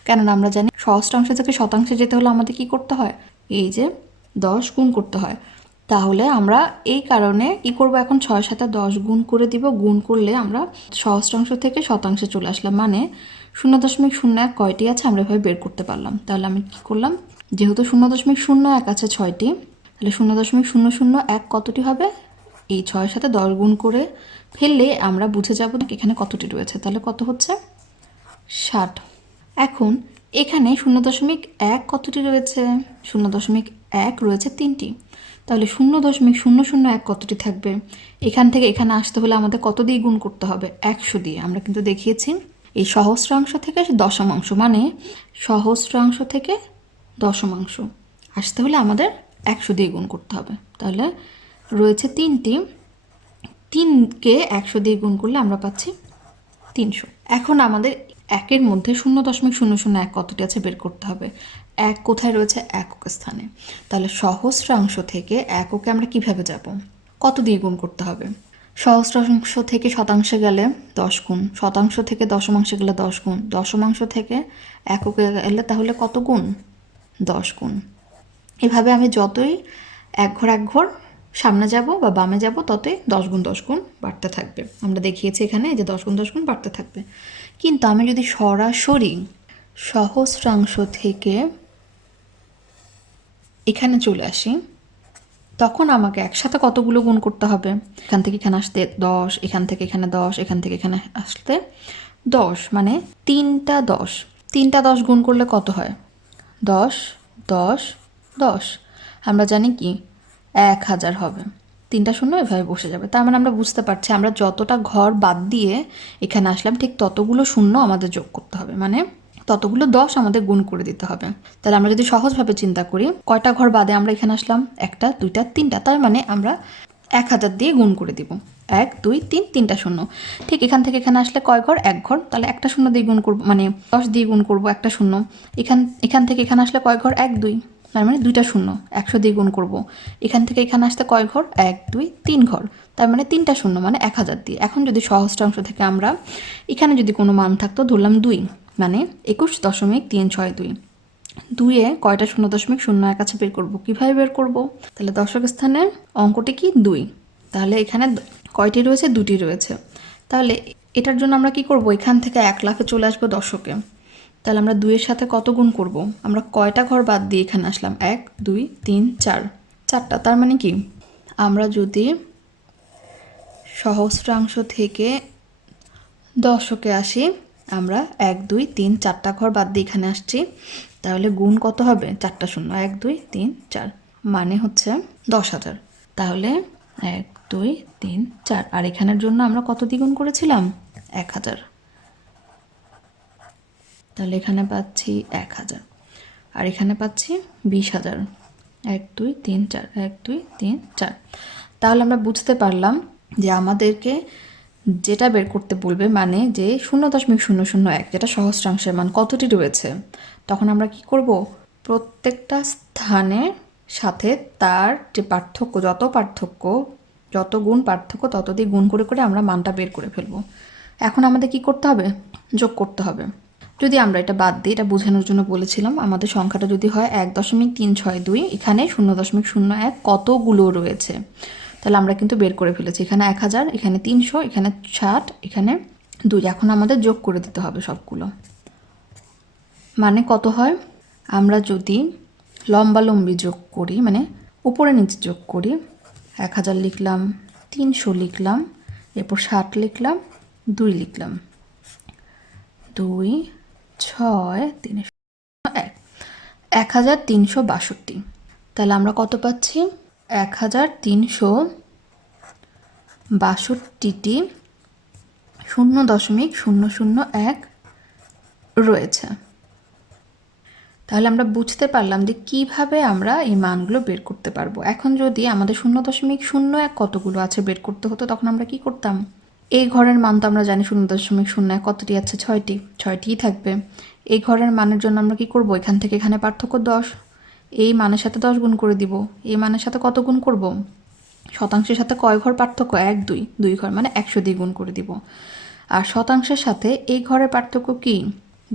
কেননা আমরা জানি সহস্রাংশ থেকে শতাংশে যেতে হলে আমাদের কি করতে হয়? এই যে 10 গুণ করতে হয়। তাহলে আমরা এই কারণে কি করব? এখন 6-এর সাথে 10 গুণ করে দিব। গুণ করলে আমরা সহস্রাংশ থেকে শতাংশে চলে আসলাম। মানে 0.01 কয়টি আছে আমরা এভাবে বের করতে পারলাম। তাহলে আমি কি করলাম? যেহেতু 0.01 আছে 6টি, তাহলে 0.001 কতটি হবে? এই 6-এর সাথে 10 গুণ করে ফেললে আমরা বুঝে যাব এখানে কতটি রয়েছে। তাহলে কত হচ্ছে? 60। এখন এখানে 0.1 কতটি রয়েছে? 0.1 রয়েছে 3টি। তাহলে 0.001 কতটি থাকবে? এখান থেকে এখানে আসতে হলে আমাদের কত দিয়ে গুণ করতে হবে? 100 দিয়ে। আমরা কিন্তু দেখিয়েছি এই সহস্রাংশ থেকে দশমাংশ, মানে সহস্রাংশ থেকে দশমাংশ আসতে হলে আমাদের 100 দিয়ে গুণ করতে হবে। তাহলে রয়েছে 3টি, 3কে 100 দিয়ে গুণ করলে আমরা পাচ্ছি 300। এখন আমাদের একের মধ্যে 0.001 কতটি আছে বের করতে হবে। 1 কোথায় রয়েছে? একক স্থানে। তাহলে সহস্রাংশ থেকে এককে আমরা কিভাবে যাব? কত দিয়ে গুণ করতে হবে? সহস্রাংশ থেকে শতাংশে গেলে 10 গুণ, শতাংশ থেকে দশমাংশে গেলে 10 গুণ, দশমাংশ থেকে এককে গেলে তাহলে কত গুণ? 10 গুণ। এভাবে আমি যতই এক ঘর সামনে যাব বা বামে যাব ততই 10 গুণ 10 গুণ বাড়তে থাকবে। আমরা দেখিয়েছি এখানে যে 10 গুণ 10 গুণ বাড়তে থাকবে। কিন্তু আমি যদি সরাসরি সহস্রাংশ থেকে এখানে চলে আসি, তখন আমাকে একসাথে কতগুলো গুণ করতে হবে? এখান থেকে এখানে আসতে 10, এখান থেকে এখানে 10, এখান থেকে এখানে আসতে 10, মানে 3টা 10। 3টা 10 গুণ করলে কত হয়? 10 10 10। আমরা জানি কি 1000 হবে। 3টা শূন্য এভাবে বসে যাবে। তার মানে আমরা বুঝতে পারছি আমরা যতটা ঘর বাদ দিয়ে এখানে আসলাম ঠিক ততগুলো শূন্য আমাদের যোগ করতে হবে, মানে ততগুলো 10 আমাদের গুণ করে দিতে হবে। তাহলে আমরা যদি সহজভাবে চিন্তা করি, কয়টা ঘর বাদে আমরা এখানে আসলাম? 1টা 2টা 3টা, তার মানে আমরা 1000 দিয়ে গুণ করে দিব। 1 2 3, 3টা শূন্য। ঠিক এখান থেকে এখানে আসলে কয় ঘর? 1 ঘর। তাহলে একটা শূন্য দিয়ে গুণ করবো, মানে 10 দিয়ে গুণ করবো একটা শূন্য। এখান থেকে এখানে আসলে কয় ঘর? 1 2, তার মানে 2টা শূন্য। 100 দিয়ে গুণ করব। এখান থেকে এখানে আসতে কয় ঘর? 1 2 3 ঘর, তার মানে 3টা শূন্য, মানে 1000 দিয়ে। এখন যদি সহস্রাংশ থেকে আমরা এখানে যদি কোনো মান থাকতো, ধরলাম 2, মানে 21.362। 2-এ কয়টা 0.01 আছে বের করব? কিভাবে বের করব? তাহলে দশক স্থানের অঙ্কটি কি? 2। তাহলে এখানে কয়টি রয়েছে? 2টি রয়েছে। তাহলে এটার জন্য আমরা কি করব? এখান থেকে 1 লাফে চলে আসবো দশকে। তাহলে আমরা 2-এর সাথে কত গুণ করব? আমরা কয়টা ঘর বাদ দিয়ে এখানে আসলাম? 1 2 3 4, 4টা। তার মানে কি আমরা যদি সহস্রাংশ থেকে দশকে আসি, আমরা 1 2 3 4টা ঘর বাদ দিয়ে এখানে আসছি, তাহলে গুণ কত হবে? 4টা শূন্য। 1 2 3 4, মানে হচ্ছে 10,000। তাহলে 1 2 3 4, আর এখানের জন্য আমরা কত দিয়ে গুণ করেছিলাম? 1000। তাহলে এখানে পাচ্ছি 1000, আর এখানে পাচ্ছি 20,000। 1 2 3 4, 1 2 3 4। তাহলে আমরা বুঝতে পারলাম যে আমাদেরকে যেটা বের করতে বলবে, মানে যে 0.001 যেটা সহস্রাংশের মান কতটি রয়েছে, তখন আমরা কি করব? প্রত্যেকটা স্থানের সাথে তার যে পার্থক্য, যত গুণ পার্থক্য তত দিয়ে গুণ করে করে আমরা মানটা বের করে ফেলবো। এখন আমাদের কি করতে হবে? যোগ করতে হবে। যদি আমরা এটা বাদ দিই, এটা বোঝানোর জন্য বলেছিলাম, আমাদের সংখ্যাটা যদি হয় 1.362, এখানে 0.01 কতগুলো রয়েছে? তাহলে আমরা কিন্তু বের করে ফেলেছি, এখানে 1000, এখানে 300, এখানে 60, এখানে 2। এখন আমাদের যোগ করে দিতে হবে সবগুলো। মানে কত হয়, আমরা যদি লম্বালম্বি যোগ করি, মানে উপরে নিচে যোগ করি, 1000 লিখলাম, 300 লিখলাম, এরপর 60 লিখলাম, 2 লিখলাম, 2, 6, 3, 1, 1362। তাহলে আমরা কত পাচ্ছি, 1362টি 0.001 রয়েছে। তাহলে আমরা বুঝতে পারলাম যে কিভাবে আমরা এই মানগুলো বের করতে পারবো। এখন যদি আমাদের 0.01 কতগুলো আছে বের করতে হতো, তখন আমরা কি করতাম, এই ঘরের মান তো আমরা জানি 0.01 কতটি আছে, 6টি, 6টিই থাকবে। এই ঘরের মানের জন্য আমরা কি করব, এখান থেকে এখানে পার্থক্য 10, এই মানের সাথে 10 গুণ করে দিব। এই মানের সাথে কত গুণ করব, শতাংশের সাথে কয় ঘর পার্থক্য, 1, 2, 2 ঘর, মানে 100 দিয়ে গুণ করে দিব। আর শতাংশের সাথে এই ঘরের পার্থক্য কি,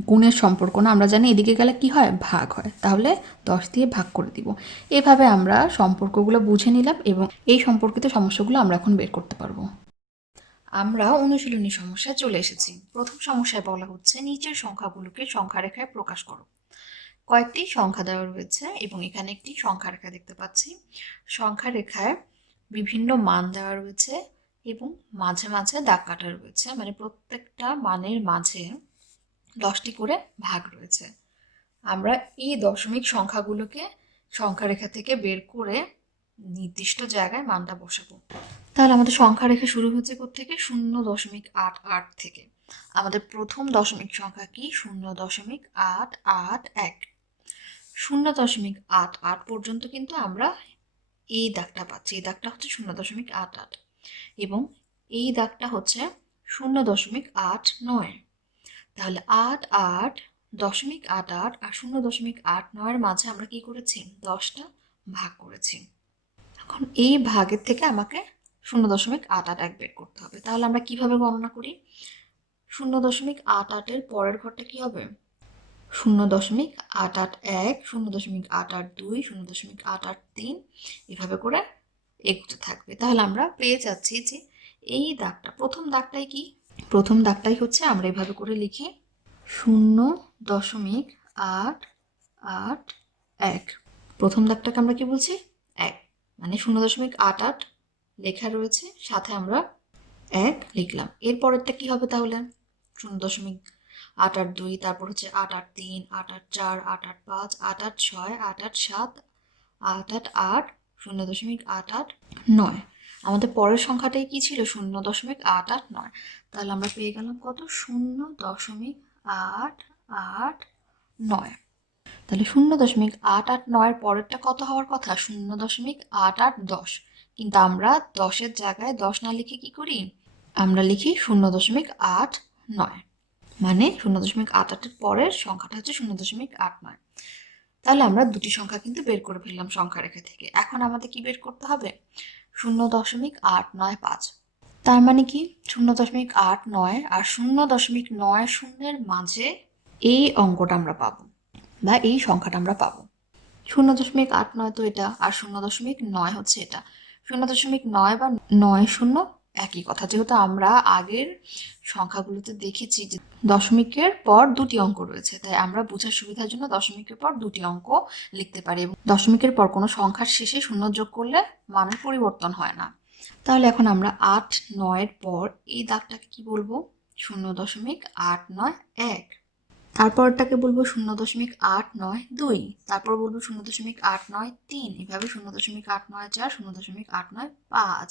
গুণের সম্পর্ক না, আমরা জানি এদিকে গেলে কি হয়, ভাগ হয়, তাহলে 10 দিয়ে ভাগ করে দিব। এভাবে আমরা সম্পর্কগুলো বুঝে নিলাম এবং এই সম্পর্কিত সমস্যাগুলো আমরা এখন বের করতে পারবো। আমরা অনুশীলনী সমস্যায় চলে এসেছি। প্রথম সমস্যায় বলা হচ্ছে নিচের সংখ্যাগুলোকে সংখ্যারেখায় প্রকাশ করো। কয়েকটি সংখ্যা দেওয়া রয়েছে এবং এখানে একটি সংখ্যারেখা দেখতে পাচ্ছি। সংখ্যারেখায় বিভিন্ন মান দেওয়া রয়েছে এবং মাঝে মাঝে দাগ কাটা রয়েছে, মানে প্রত্যেকটা মানের মাঝে 10টি করে ভাগ রয়েছে। আমরা এই দশমিক সংখ্যাগুলোকে সংখ্যারেখা থেকে বের করে নির্দিষ্ট জায়গায় মানটা বসাবো। তাহলে আমাদের সংখ্যারেখা শুরু হচ্ছে কোত্থেকে, 0.88 থেকে। আমাদের প্রথম দশমিক সংখ্যা কি, 0.881। 0.88 পর্যন্ত কিন্তু আমরা এই দাগটা পাচ্ছি, এই দাগটা হচ্ছে 0.88 এবং এই দাগটা হচ্ছে 0.89। তাহলে 88.88 আর 0.89 মাঝে আমরা কি করেছি, 10টা ভাগ করেছি। এখন এই ভাগের থেকে আমাকে 0.88 বের করতে হবে। তাহলে আমরা কিভাবে গণনা করি, 0.88 পরের ঘরটা কি হবে, 0.881, 0.882, 0.883, এভাবে করে এগোতে থাকবে। তাহলে আমরা পেয়ে যাচ্ছি যে এই দাগটা, প্রথম দাগটাই কি, প্রথম দাগটাই হচ্ছে আমরা এভাবে করে লিখি 0.881। প্রথম দাগটাকে আমরা কি বলছি, 1, মানে 0.88 লেখা রয়েছে, সাথে আমরা 1 লিখলাম। এর পরেরটা কি হবে তাহলে, 0.882, তারপর হচ্ছে 883, 884, 885, 886, 887, 888, 0.889। আমাদের পরের সংখ্যাটাই কি ছিল, 0.889। তাহলে আমরা পেয়ে গেলাম কত, 0.889। তাহলে 0.889 পরেরটা কত হওয়ার কথা, 0.8810। কিন্তু আমরা 10-এর জায়গায় 10 না লিখে কি করি, আমরা লিখি 0.89, মানে 0.88-এর পরের সংখ্যাটা হচ্ছে 0.89। তাহলে আমরা দুটি সংখ্যা কিন্তু বের করে ফেললাম সংখ্যারেখা থেকে। এখন আমাদের কি বের করতে হবে, 0.895। তার মানে কি, 0.89 আর 0.90 মাঝে এই অঙ্কটা আমরা পাবো, বা এই সংখ্যাটা আমরা পাবো। 0.89 তো এটা, আর 0.9 হচ্ছে এটা। 0.9 বা 90 একই কথা, যেহেতু আমরা আগের সংখ্যাগুলোতে দেখেছি যে দশমিকের পর দুটি অঙ্ক রয়েছে, তাই আমরা বোঝার সুবিধার জন্য দশমিকের পর দুটি অঙ্ক লিখতে পারি এবং দশমিকের পর কোনো সংখ্যার শেষে শূন্য যোগ করলে মানের পরিবর্তন হয় না। তাহলে এখন আমরা 8-9-এর পর এই দাগটাকে কি বলবো, 0.891। তারপরটাকে বলবো 0.892, তারপর বলবো 0.893, এভাবে 0.894, 0.895।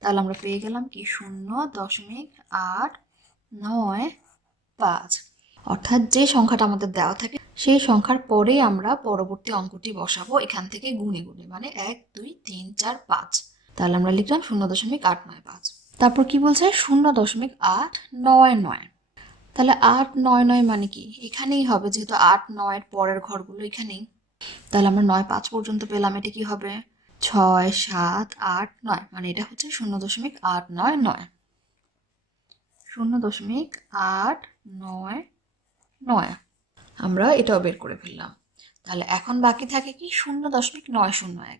তাহলে আমরা পেয়ে গেলাম কি 0.895। অর্থাৎ যে সংখ্যাটা আমাদের দেওয়া থাকে সেই সংখ্যার পরেই আমরা পরবর্তী অঙ্কটি বসাবো এখান থেকে গুণে গুণে, মানে 1, 2, 3, 4, 5। তাহলে আমরা লিখলাম 0.895। তারপর কি বলছে, 0.899। তাহলে 899 মানে কি, এখানেই হবে, যেহেতু 8-9-এর পরের ঘরগুলো এখানেই। তাহলে আমরা 9-5 পর্যন্ত পেলাম, এটা কি হবে 6, 7, 8, 9, মানে এটা হচ্ছে 0.899, 0.899। আমরা এটাও বের করে ফেললাম। তাহলে এখন বাকি থাকে কি 0.901।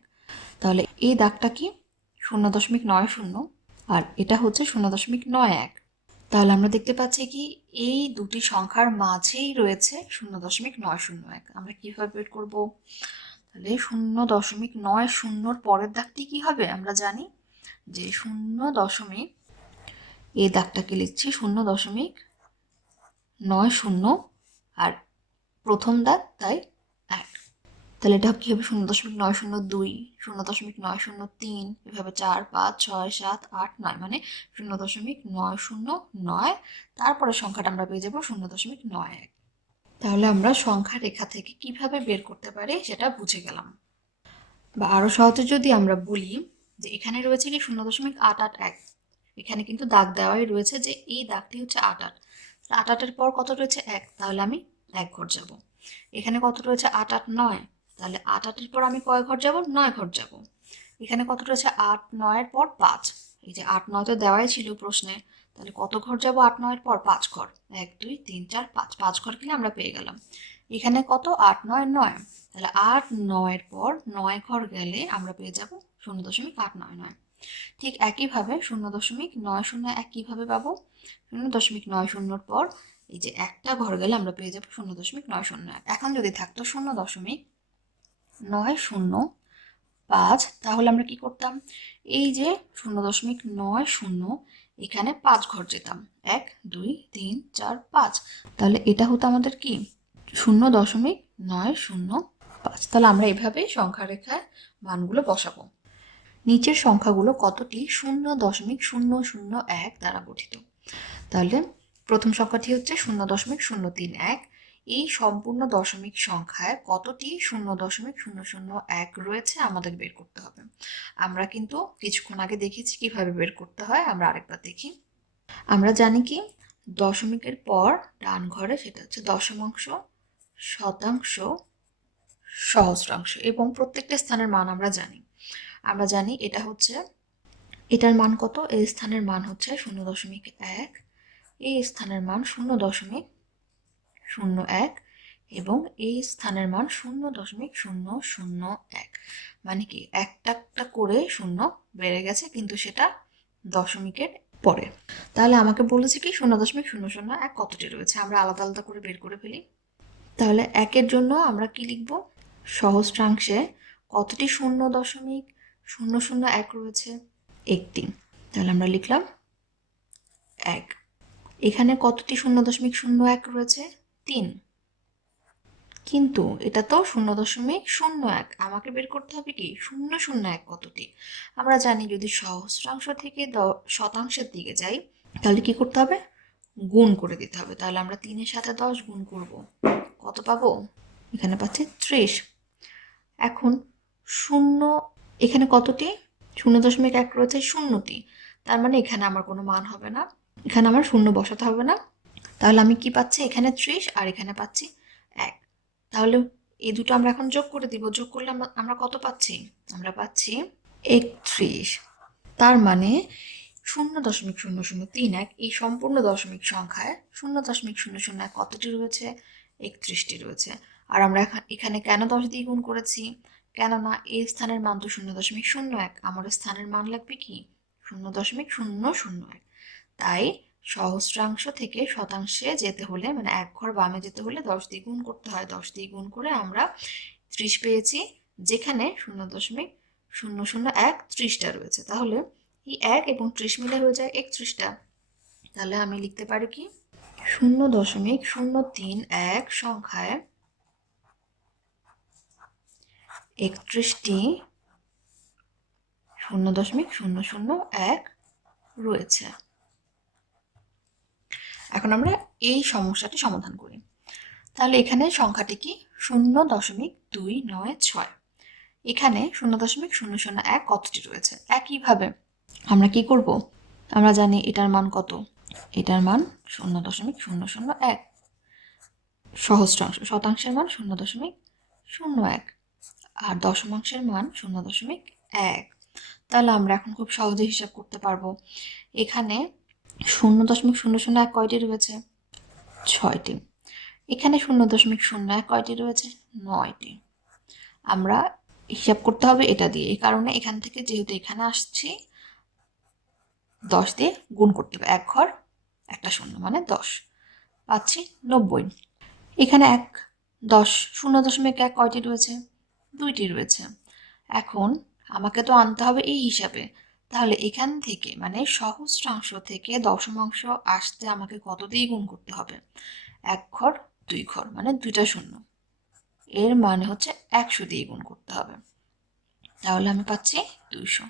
তাহলে এই দাগটা কি 0.90 আর এটা হচ্ছে 0.91। তাহলে আমরা দেখতে পাচ্ছি কি এই দুটি সংখ্যার মাঝেই রয়েছে 0.901। আমরা কিভাবে বের করব? তাহলে 0.90 পরের দাগটি কি হবে? আমরা জানি যে 0. এই দাগটাকে লিখছি 0.90 আর প্রথম দাগ তাই 1। তাহলে এটা কি হবে? 0.902, 0.903, এভাবে 4, 5, 6, 7, 8, 9, মানে 0.909। তারপরে সংখ্যাটা আমরা পেয়ে যাবো 0.91। তাহলে আমরা সংখ্যা রেখা থেকে কিভাবে বের করতে পারি সেটা বুঝে গেলাম। বা আরো সহজে যদি আমরা বলি যে এখানে রয়েছে কি 0.881, এখানে কিন্তু দাগ দেওয়াই রয়েছে যে এই দাগটি হচ্ছে 88। 88-এর পর কত রয়েছে? 1, তাহলে আমি 1 ঘর যাব। এখানে কত রয়েছে? 889, তাহলে 88-এর পর আমি কয় ঘর যাব? 9 ঘর যাব। এখানে কত রয়েছে? 8-9-এর পর 5, এই যে 8-9 তো দেওয়াই ছিল প্রশ্নে, তাহলে কত ঘর যাব 8-9-এর পর? 5 ঘর। 1 2 3 4 5, 5 ঘর গেলে আমরা পেয়ে গেলাম। এখানে কত? 8-9-9, তাহলে 8-9-এর পর 9 ঘর গেলে আমরা পেয়ে যাব 0.899। ঠিক একইভাবে 0.901 কিভাবে পাবো? 0.90-র পর এই যে একটা ঘর গেলে আমরা পেয়ে যাবো 0.901। এখন যদি থাকতো 0.905, তাহলে আমরা কি করতাম? এই যে 0.90, এখানে 5 ঘর যেতাম, 1 2 3 4 5, তাহলে এটা হতো আমাদের কি? 0.905। তাহলে আমরা এভাবে সংখ্যা রেখায় মানগুলো বসাবো। নিচের সংখ্যাগুলো কতটি 0.001 দ্বারা গঠিত? তাহলে প্রথম সংখ্যাটি হচ্ছে 0.031। এই সম্পূর্ণ দশমিক সংখ্যায় কতটি 0.001 রয়েছে আমাদের বের করতে হবে। আমরা কিন্তু কিছুক্ষণ আগে দেখেছি কিভাবে বের করতে হয়, আমরা আরেকবার দেখি। আমরা জানি কি দশমিকের পর ডান ঘরে সেটা হচ্ছে দশমাংশ, শতাংশ, সহস্রাংশ এবং প্রত্যেকটা স্থানের মান আমরা জানি। আমরা জানি এটা হচ্ছে, এটার মান কত? এই স্থানের মান হচ্ছে 0.1, এই স্থানের মান 0.01 এবং এই স্থানের মান 0.001। মানে কি একটা একটা করে শূন্য বেড়ে গেছে, কিন্তু সেটা দশমিকের পরে। তাহলে আমাকে বলেছে কি 0.001 কতটি রয়েছে, আমরা আলাদা আলাদা করে বের করে ফেলি। তাহলে 1-এর জন্য আমরা কি লিখব? সহস্রাংশে কতটি 0.001 রয়েছে? 1টি। তাহলে আমরা লিখলাম 1। এখানে কতটি 0.01 রয়েছে? 3। কিন্তু এটা তো 0.01, আমাকে বের করতে হবে কি 0.01 কতটি। আমরা জানি যদি সহস্রাংশ থেকে শতাংশের দিকে যাই তাহলে কি করতে হবে? গুণ করে দিতে হবে। তাহলে আমরা 3-এর সাথে 10 গুণ করব, কত পাবো? এখানে পাচ্ছি 30। এখন 0, এখানে কতটি 0.1 রয়েছে? 0টি। তার মানে এখানে আমার কোনো মান হবে না, এখানে আমার শূন্য বসাতে হবে না। তাহলে আমি কি পাচ্ছি? এখানে 30 আর এখানে পাচ্ছি 1। তাহলে এই দুটো আমরা এখন যোগ করে দিব। যোগ করলে আমরা কত পাচ্ছি? আমরা পাচ্ছি 31। তার মানে 0.0031 এই সম্পূর্ণ দশমিক সংখ্যায় 0.001 কতটি রয়েছে? 31টি রয়েছে। আর আমরা এখানে কেন 10 দিয়ে গুণ করেছি? কেননা এই স্থানের মান তো 0.001, আমার স্থানের মান লাগবে কি 0.001। তাই সহস্রাংশ থেকে শতাংশে যেতে হলে, মানে 1 ঘর বামে যেতে হলে 10 দিয়ে গুণ করতে হয়। 10 দিয়ে গুণ করে আমরা 30 পেয়েছি, যেখানে 0.001 30টা রয়েছে। তাহলে এই 1 এবং 30 মিলে হয়ে যায় 31টা। তাহলে আমি লিখতে পারি কি 0.031 সংখ্যায় 31টি 0.001 রয়েছে। এখন আমরা এই সমস্যাটি সমাধান করি। তাহলে এখানে সংখ্যাটি কি 0.296, এখানে 0.001 কতটি রয়েছে? একইভাবে আমরা কি করব? আমরা জানি এটার মান কত? এটার মান 0.001, সহস্রাংশ, শতাংশের মান 0.01 আর দশমাংশের মান 0.1। তাহলে আমরা এখন খুব সহজে হিসাব করতে পারবো। এখানে 0.001 কয়টি রয়েছে? 6টি। এখানে 0.01 কয়টি রয়েছে? 9টি। আমরা হিসাব করতে হবে এটা দিয়ে। এই কারণে এখান থেকে যেহেতু এখানে আসছি 10 দিয়ে গুণ করতে হবে। 1 ঘর একটা শূন্য মানে 10, পাচ্ছি 90। এখানে 1 10 0.1 কয়টি রয়েছে? 2টি রয়েছে। এখন আমাকে তো আনতে হবে এই হিসাবে। তাহলে এখান থেকে মানে সহস্রাংশ থেকে দশমাংশ আসতে আমাকে কত দিয়ে গুণ করতে হবে? 1 ঘর 2 ঘর মানে 2টা শূন্য, এর মানে হচ্ছে 100 দিয়ে গুণ করতে হবে। তাহলে আমি পাচ্ছি 200।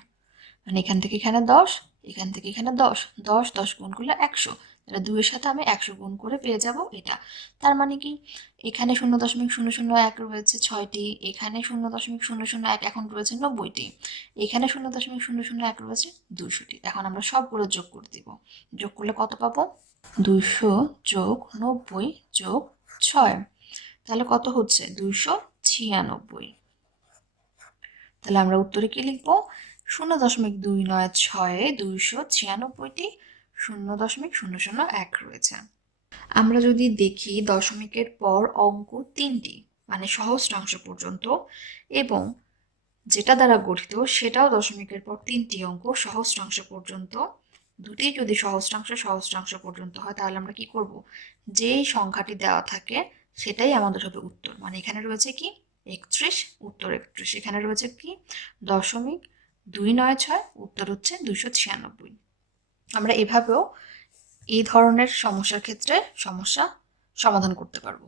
মানে এখান থেকে এখানে 10, এখান থেকে এখানে 10, 10 10 গুণ করলে 100, তাহলে 2 এর সাথে আমি 100 গুণ করে পেয়ে যাব এটা। তার মানে কি এখানে 0.001 রয়েছে 6টি, এখানে 0.001 এখন রয়েছে 90টি, এখানে 0.001 রয়েছে 200টি। এখন আমরা সবগুলো যোগ করে দিব। যোগ করলে কত পাবো? 200 যোগ 90 যোগ 6, তাহলে কত হচ্ছে? 296। তাহলে আমরা উত্তরে কি লিখবো? 0.296 296টি 0.001 রয়েছে। আমরা যদি দেখি দশমিকের পর অঙ্ক 3টি মানে সহস্রাংশ পর্যন্ত, এবং যেটা দ্বারা গঠিত সেটাও দশমিকের পর 3টি অঙ্ক সহস্রাংশ পর্যন্ত, দুটি যদি সহস্রাংশ পর্যন্ত হয়, তাহলে আমরা কি করব? যেই সংখ্যাটি দেওয়া থাকে সেটাই আমাদের হবে উত্তর। মানে এখানে রয়েছে কি 31, উত্তর 31। এখানে রয়েছে কি 0.296, উত্তর হচ্ছে 296। আমরা এভাবেও এই ধরনের সমস্যার ক্ষেত্রে সমস্যা সমাধান করতে পারবো।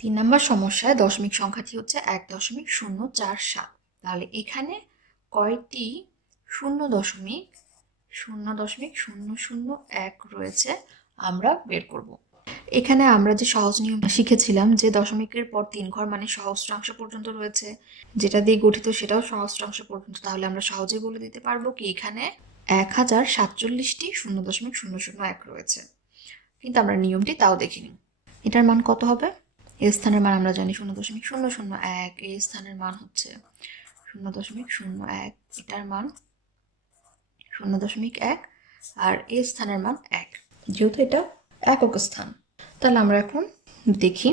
3 নম্বর সমস্যায় দশমিক সংখ্যাটি হচ্ছে 1.047। তাহলে এখানে কয়টি 0.001 রয়েছে আমরা বের করব। এখানে আমরা যে সহজ নিয়ম শিখেছিলাম যে দশমিকের পর 3 ঘর মানে সহস্রাংশ পর্যন্ত রয়েছে, যেটা দিয়ে গঠিত সেটাও সহস্রাংশ পর্যন্ত, তাহলে আমরা সহজেই বলে দিতে পারবো কি এখানে 1047টি 0.001 রয়েছে। কিন্তু আমরা নিয়মটি তাও দেখিনি। এটার মান কত হবে? এ স্থানের মান আমরা জানি 0.001, এই স্থানের মান হচ্ছে 0.01, এটার মান 0.1, আর এই স্থানের মান 1, যেহেতু এটা একক স্থান। তাহলে আমরা এখন দেখি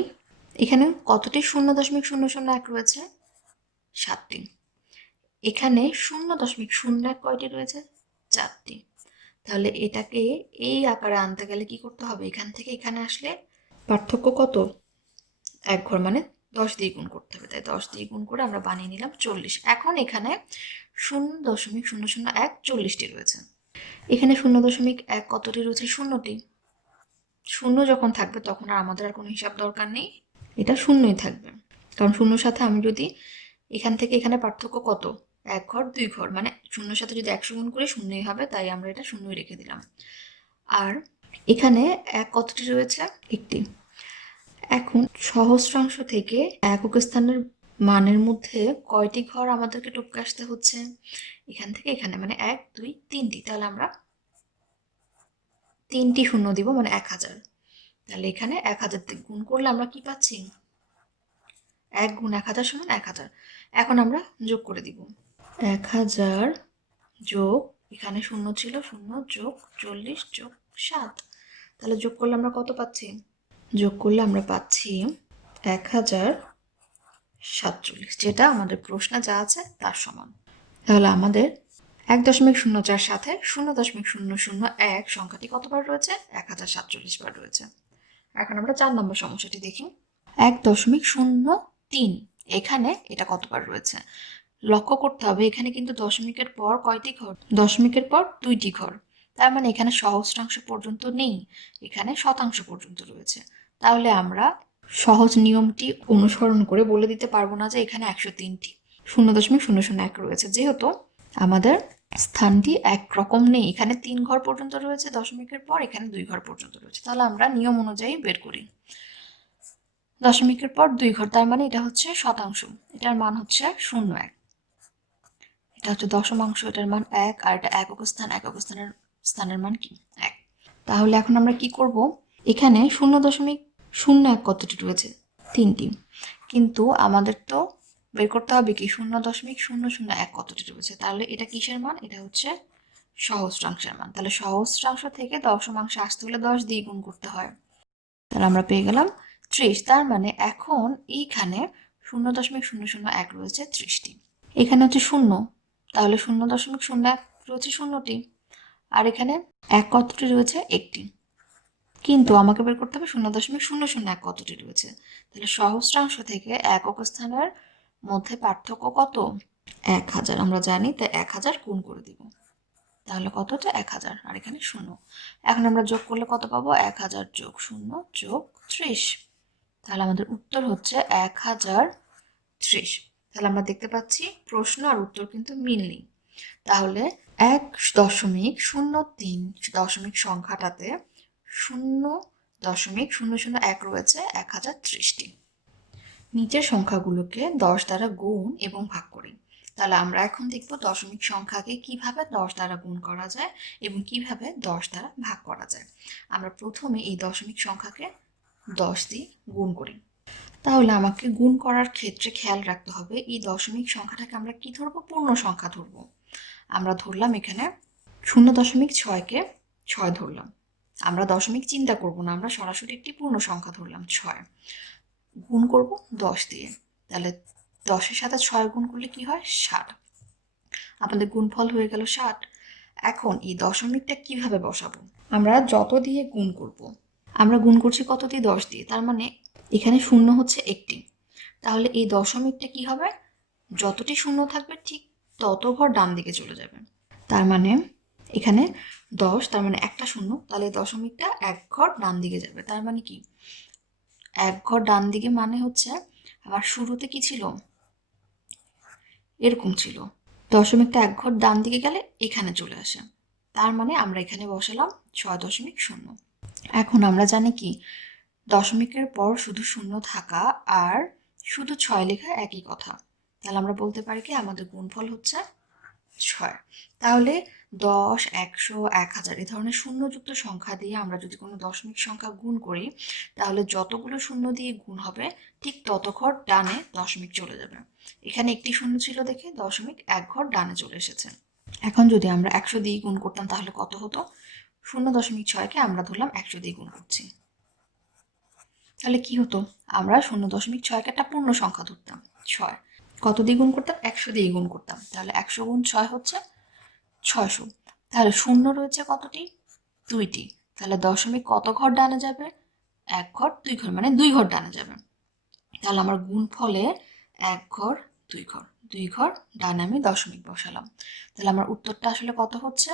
এখানে কতটি 0.001 রয়েছে? 7টি। এখানে 0.01 কয়টি রয়েছে? 4টি। তাহলে এটাকে এই আকারে আনতে গেলে কি করতে হবে? এখান থেকে এখানে আসলে পার্থক্য কত? 1 ঘর মানে 10 দিয়ে গুণ করতে হবে। তাই 10 দিয়ে গুণ করে আমরা বানিয়ে নিলাম 40। এখন এখানে 0.001 40টি রয়েছে। এখানে 0.1 কতটি রয়েছে? 0টি। শূন্য যখন থাকবে তখন আর আমাদের আর কোনো হিসাব দরকার নেই, এটা শূন্যই থাকবে। কারণ শূন্যর সাথে আমি যদি এখান থেকে এখানে পার্থক্য কত? 1 ঘর 2 ঘর মানে শূন্যর সাথে যদি 100 গুণ করি শূন্যই হবে, তাই আমরা এটা শূন্যই রেখে দিলাম। আর এখানে 1 কতটি রয়েছে? 1টি। এখন সহস্রাংশ থেকে একক স্থানের মানের মধ্যে কয়টি ঘর আমাদেরকে টপকে আসতে হচ্ছে? এখান থেকে এখানে মানে 1 2 3টি। তাহলে আমরা 3টি শূন্য দিব মানে 1000। তাহলে এখানে 1000 দিয়ে গুণ করলে আমরা কি পাচ্ছি? 1 গুণ 1000 সমান 1000। এখন আমরা যোগ করে দিব। 1000 যোগ এখানে শূন্য ছিল, শূন্য যোগ 40 যোগ 7, তাহলে যোগ করলে আমরা কত পাচ্ছি? যোগ করলে আমরা পাচ্ছি 1047, যেটা আমাদের প্রশ্নে যা আছে তার সমান। তাহলে আমাদের 1.04 সাথে 0.001 সংখ্যাটি কতবার রয়েছে? 1047 বার রয়েছে। এখন আমরা 4 নম্বর সমস্যাটি দেখি। 1.03, এখানে এটা কতবার রয়েছে? লক্ষ্য করতে হবে এখানে কিন্তু দশমিকের পর কয়টি ঘর? দশমিকের পর 2টি ঘর। তার মানে এখানে সহস্রাংশ পর্যন্ত নেই, এখানে শতাংশ পর্যন্ত রয়েছে। তাহলে আমরা সহজ নিয়মটি অনুসরণ করে বলে দিতে পারবো না যে এখানে 103টি 0.001 রয়েছে, যেহেতু আমাদের স্থানটি একরকম নেই। এখানে 3 ঘর পর্যন্ত রয়েছে দশমিকের পর, এখানে 2 ঘর পর্যন্ত রয়েছে। তাহলে আমরা নিয়ম অনুযায়ী বের করি। দশমিকের পর 2 ঘর, তার মানে এটা হচ্ছে শতাংশ, এটার মান হচ্ছে 0.1। এটা হচ্ছে দশমাংশ, এটার মান 1, আর এটা একক স্থানের মান কি? 1। তাহলে এখন আমরা কি করব? এখানে 0.01 কতটি রয়েছে? 3টি। কিন্তু আমাদের তো বের করতে হবে কি 0.001 কতটি রয়েছে। তাহলে এটা কিসের মান? এটা হচ্ছে সহস্রাংশের মান। তাহলে সহস্রাংশ থেকে দশমাংশে আসতে হলে 10 দিয়ে গুণ করতে হয়। তাহলে আমরা পেয়ে গেলাম 30। তার মানে এখন এইখানে 0.001 রয়েছে 30টি। এখানে হচ্ছে 0, তাহলে 0.01 রয়েছে 0টি, আর এখানে 1 কতটি রয়েছে? 1টি। কিন্তু আমাকে বের করতে হবে 0.001 কতটি রয়েছে। তাহলে সহস্রাংশ থেকে একক স্থানের মধ্যে পার্থক্য কত? 1000। আমরা জানি, তাই 1000 গুণ করে দিব। তাহলে কত হচ্ছে? 1000, আর এখানে 0। এখন আমরা যোগ করলে কত পাবো? 1000 যোগ 0 যোগ 30। তাহলে আমাদের উত্তর হচ্ছে 1030। তাহলে আমরা দেখতে পাচ্ছি প্রশ্ন আর উত্তর কিন্তু মিল নেই। তাহলে 1.03 দশমিক সংখ্যাটাতে 0.001 রয়েছে 1030টি। নিচের সংখ্যাগুলোকে 10 দ্বারা গুণ এবং ভাগ করি। তাহলে আমরা এখন দেখব দশমিক সংখ্যাকে কিভাবে 10 দ্বারা গুণ করা যায় এবং কিভাবে 10 দ্বারা ভাগ করা যায়। আমরা প্রথমে এই দশমিক সংখ্যাকে 10 দিয়ে গুণ করি। তাহলে আমাকে গুণ করার ক্ষেত্রে খেয়াল রাখতে হবে এই দশমিক সংখ্যাটাকে আমরা কি ধরবো? পূর্ণ সংখ্যা ধরবো। আমরা ধরলাম এখানে 0.6কে 6 ধরলাম। আমরা দশমিক চিন্তা করব না, আমরা সরাসরি একটি পূর্ণ সংখ্যা ধরলাম 6। গুণ করব 10 দিয়ে। তাহলে 10-এর সাথে 6 গুণ করলে কি হয়? 60। আমাদের গুণফল হয়ে গেল 60। এখন এই দশমিকটা কিভাবে বসাবো? আমরা যত দিয়ে গুণ করব, আমরা গুণ করছি কত দিয়ে? 10 দিয়ে। তার মানে এখানে 0 হচ্ছে একটি। তাহলে এই দশমিকটা কি হবে? যতটি 0 থাকবে ঠিক তত ঘর ডান দিকে চলে যাবে। তার মানে এখানে 10, তার মানে একটা 0, তাহলে দশমিকটা 1 ঘর ডান দিকে যাবে। তার মানে কি? 1 ঘর ডান দিকে মানে হচ্ছে আমার শুরুতে কি ছিল? এরকম ছিল। দশমিকটা 1 ঘর ডান দিকে গেলে এখানে চলে আসে। তার মানে আমরা এখানে বসালাম 6.0। এখন আমরা জানি কি দশমিকের পর শুধু 0 থাকা আর শুধু 6 লেখা একই কথা। তাহলে আমরা বলতে পারি কি আমাদের গুণফল হচ্ছে 6। তাহলে 10, 100, 1000 এই ধরনের শূন্যযুক্ত সংখ্যা দিয়ে আমরা যদি কোনো দশমিক সংখ্যা গুণ করি, তাহলে যতগুলো শূন্য দিয়ে গুণ হবে ঠিক তত ঘর ডানে দশমিক চলে যাবে। এখানে একটি শূন্য ছিল দেখে দশমিক 1 ঘর ডানে চলে এসেছে। এখন যদি আমরা 100 দিয়ে গুণ করতাম তাহলে কত হতো? 0.6কে আমরা ধরলাম 100 দিয়ে গুণ করছি। তাহলে কি হতো? আমরা 0.6কে একটা পূর্ণ সংখ্যা ধরতাম 6। কত দিয়ে গুণ করতাম? 100 দিয়ে গুণ করতাম। তাহলে 100 গুণ 6 হচ্ছে 600। তাহলে 0 রয়েছে কতটি? 2টি। তাহলে দশমিক কত ঘর ডানে যাবে? 1 ঘর 2 ঘর, মানে 2 ঘর ডানে যাবে। তাহলে আমার গুণফলে 1 ঘর 2 ঘর 2 ঘর ডানে আমি দশমিক বসালাম। তাহলে আমার উত্তরটা আসলে কত হচ্ছে?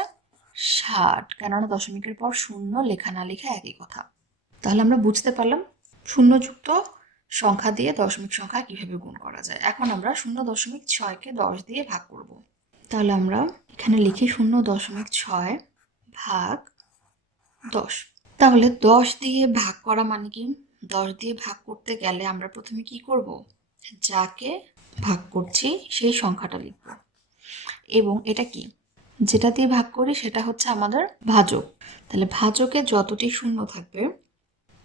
60, কেননা দশমিকের পর 0 লেখা না লেখা একই কথা। তাহলে আমরা বুঝতে পারলাম শূন্যযুক্ত সংখ্যা দিয়ে দশমিক সংখ্যা কিভাবে গুণ করা যায়। এখন আমরা 0.6কে 10 দিয়ে ভাগ করব। তাহলে আমরা এখানে লিখি 0.6 ভাগ 10। তাহলে 10 দিয়ে ভাগ করা মানে কি? 10 দিয়ে ভাগ করতে গেলে আমরা প্রথমে কি করব? যাকে ভাগ করছি সেই সংখ্যাটা লিখব। এবং এটা কি? যেটা দিয়ে ভাগ করি সেটা হচ্ছে আমাদের ভাজক। তাহলে ভাজকে যতটি শূন্য থাকবে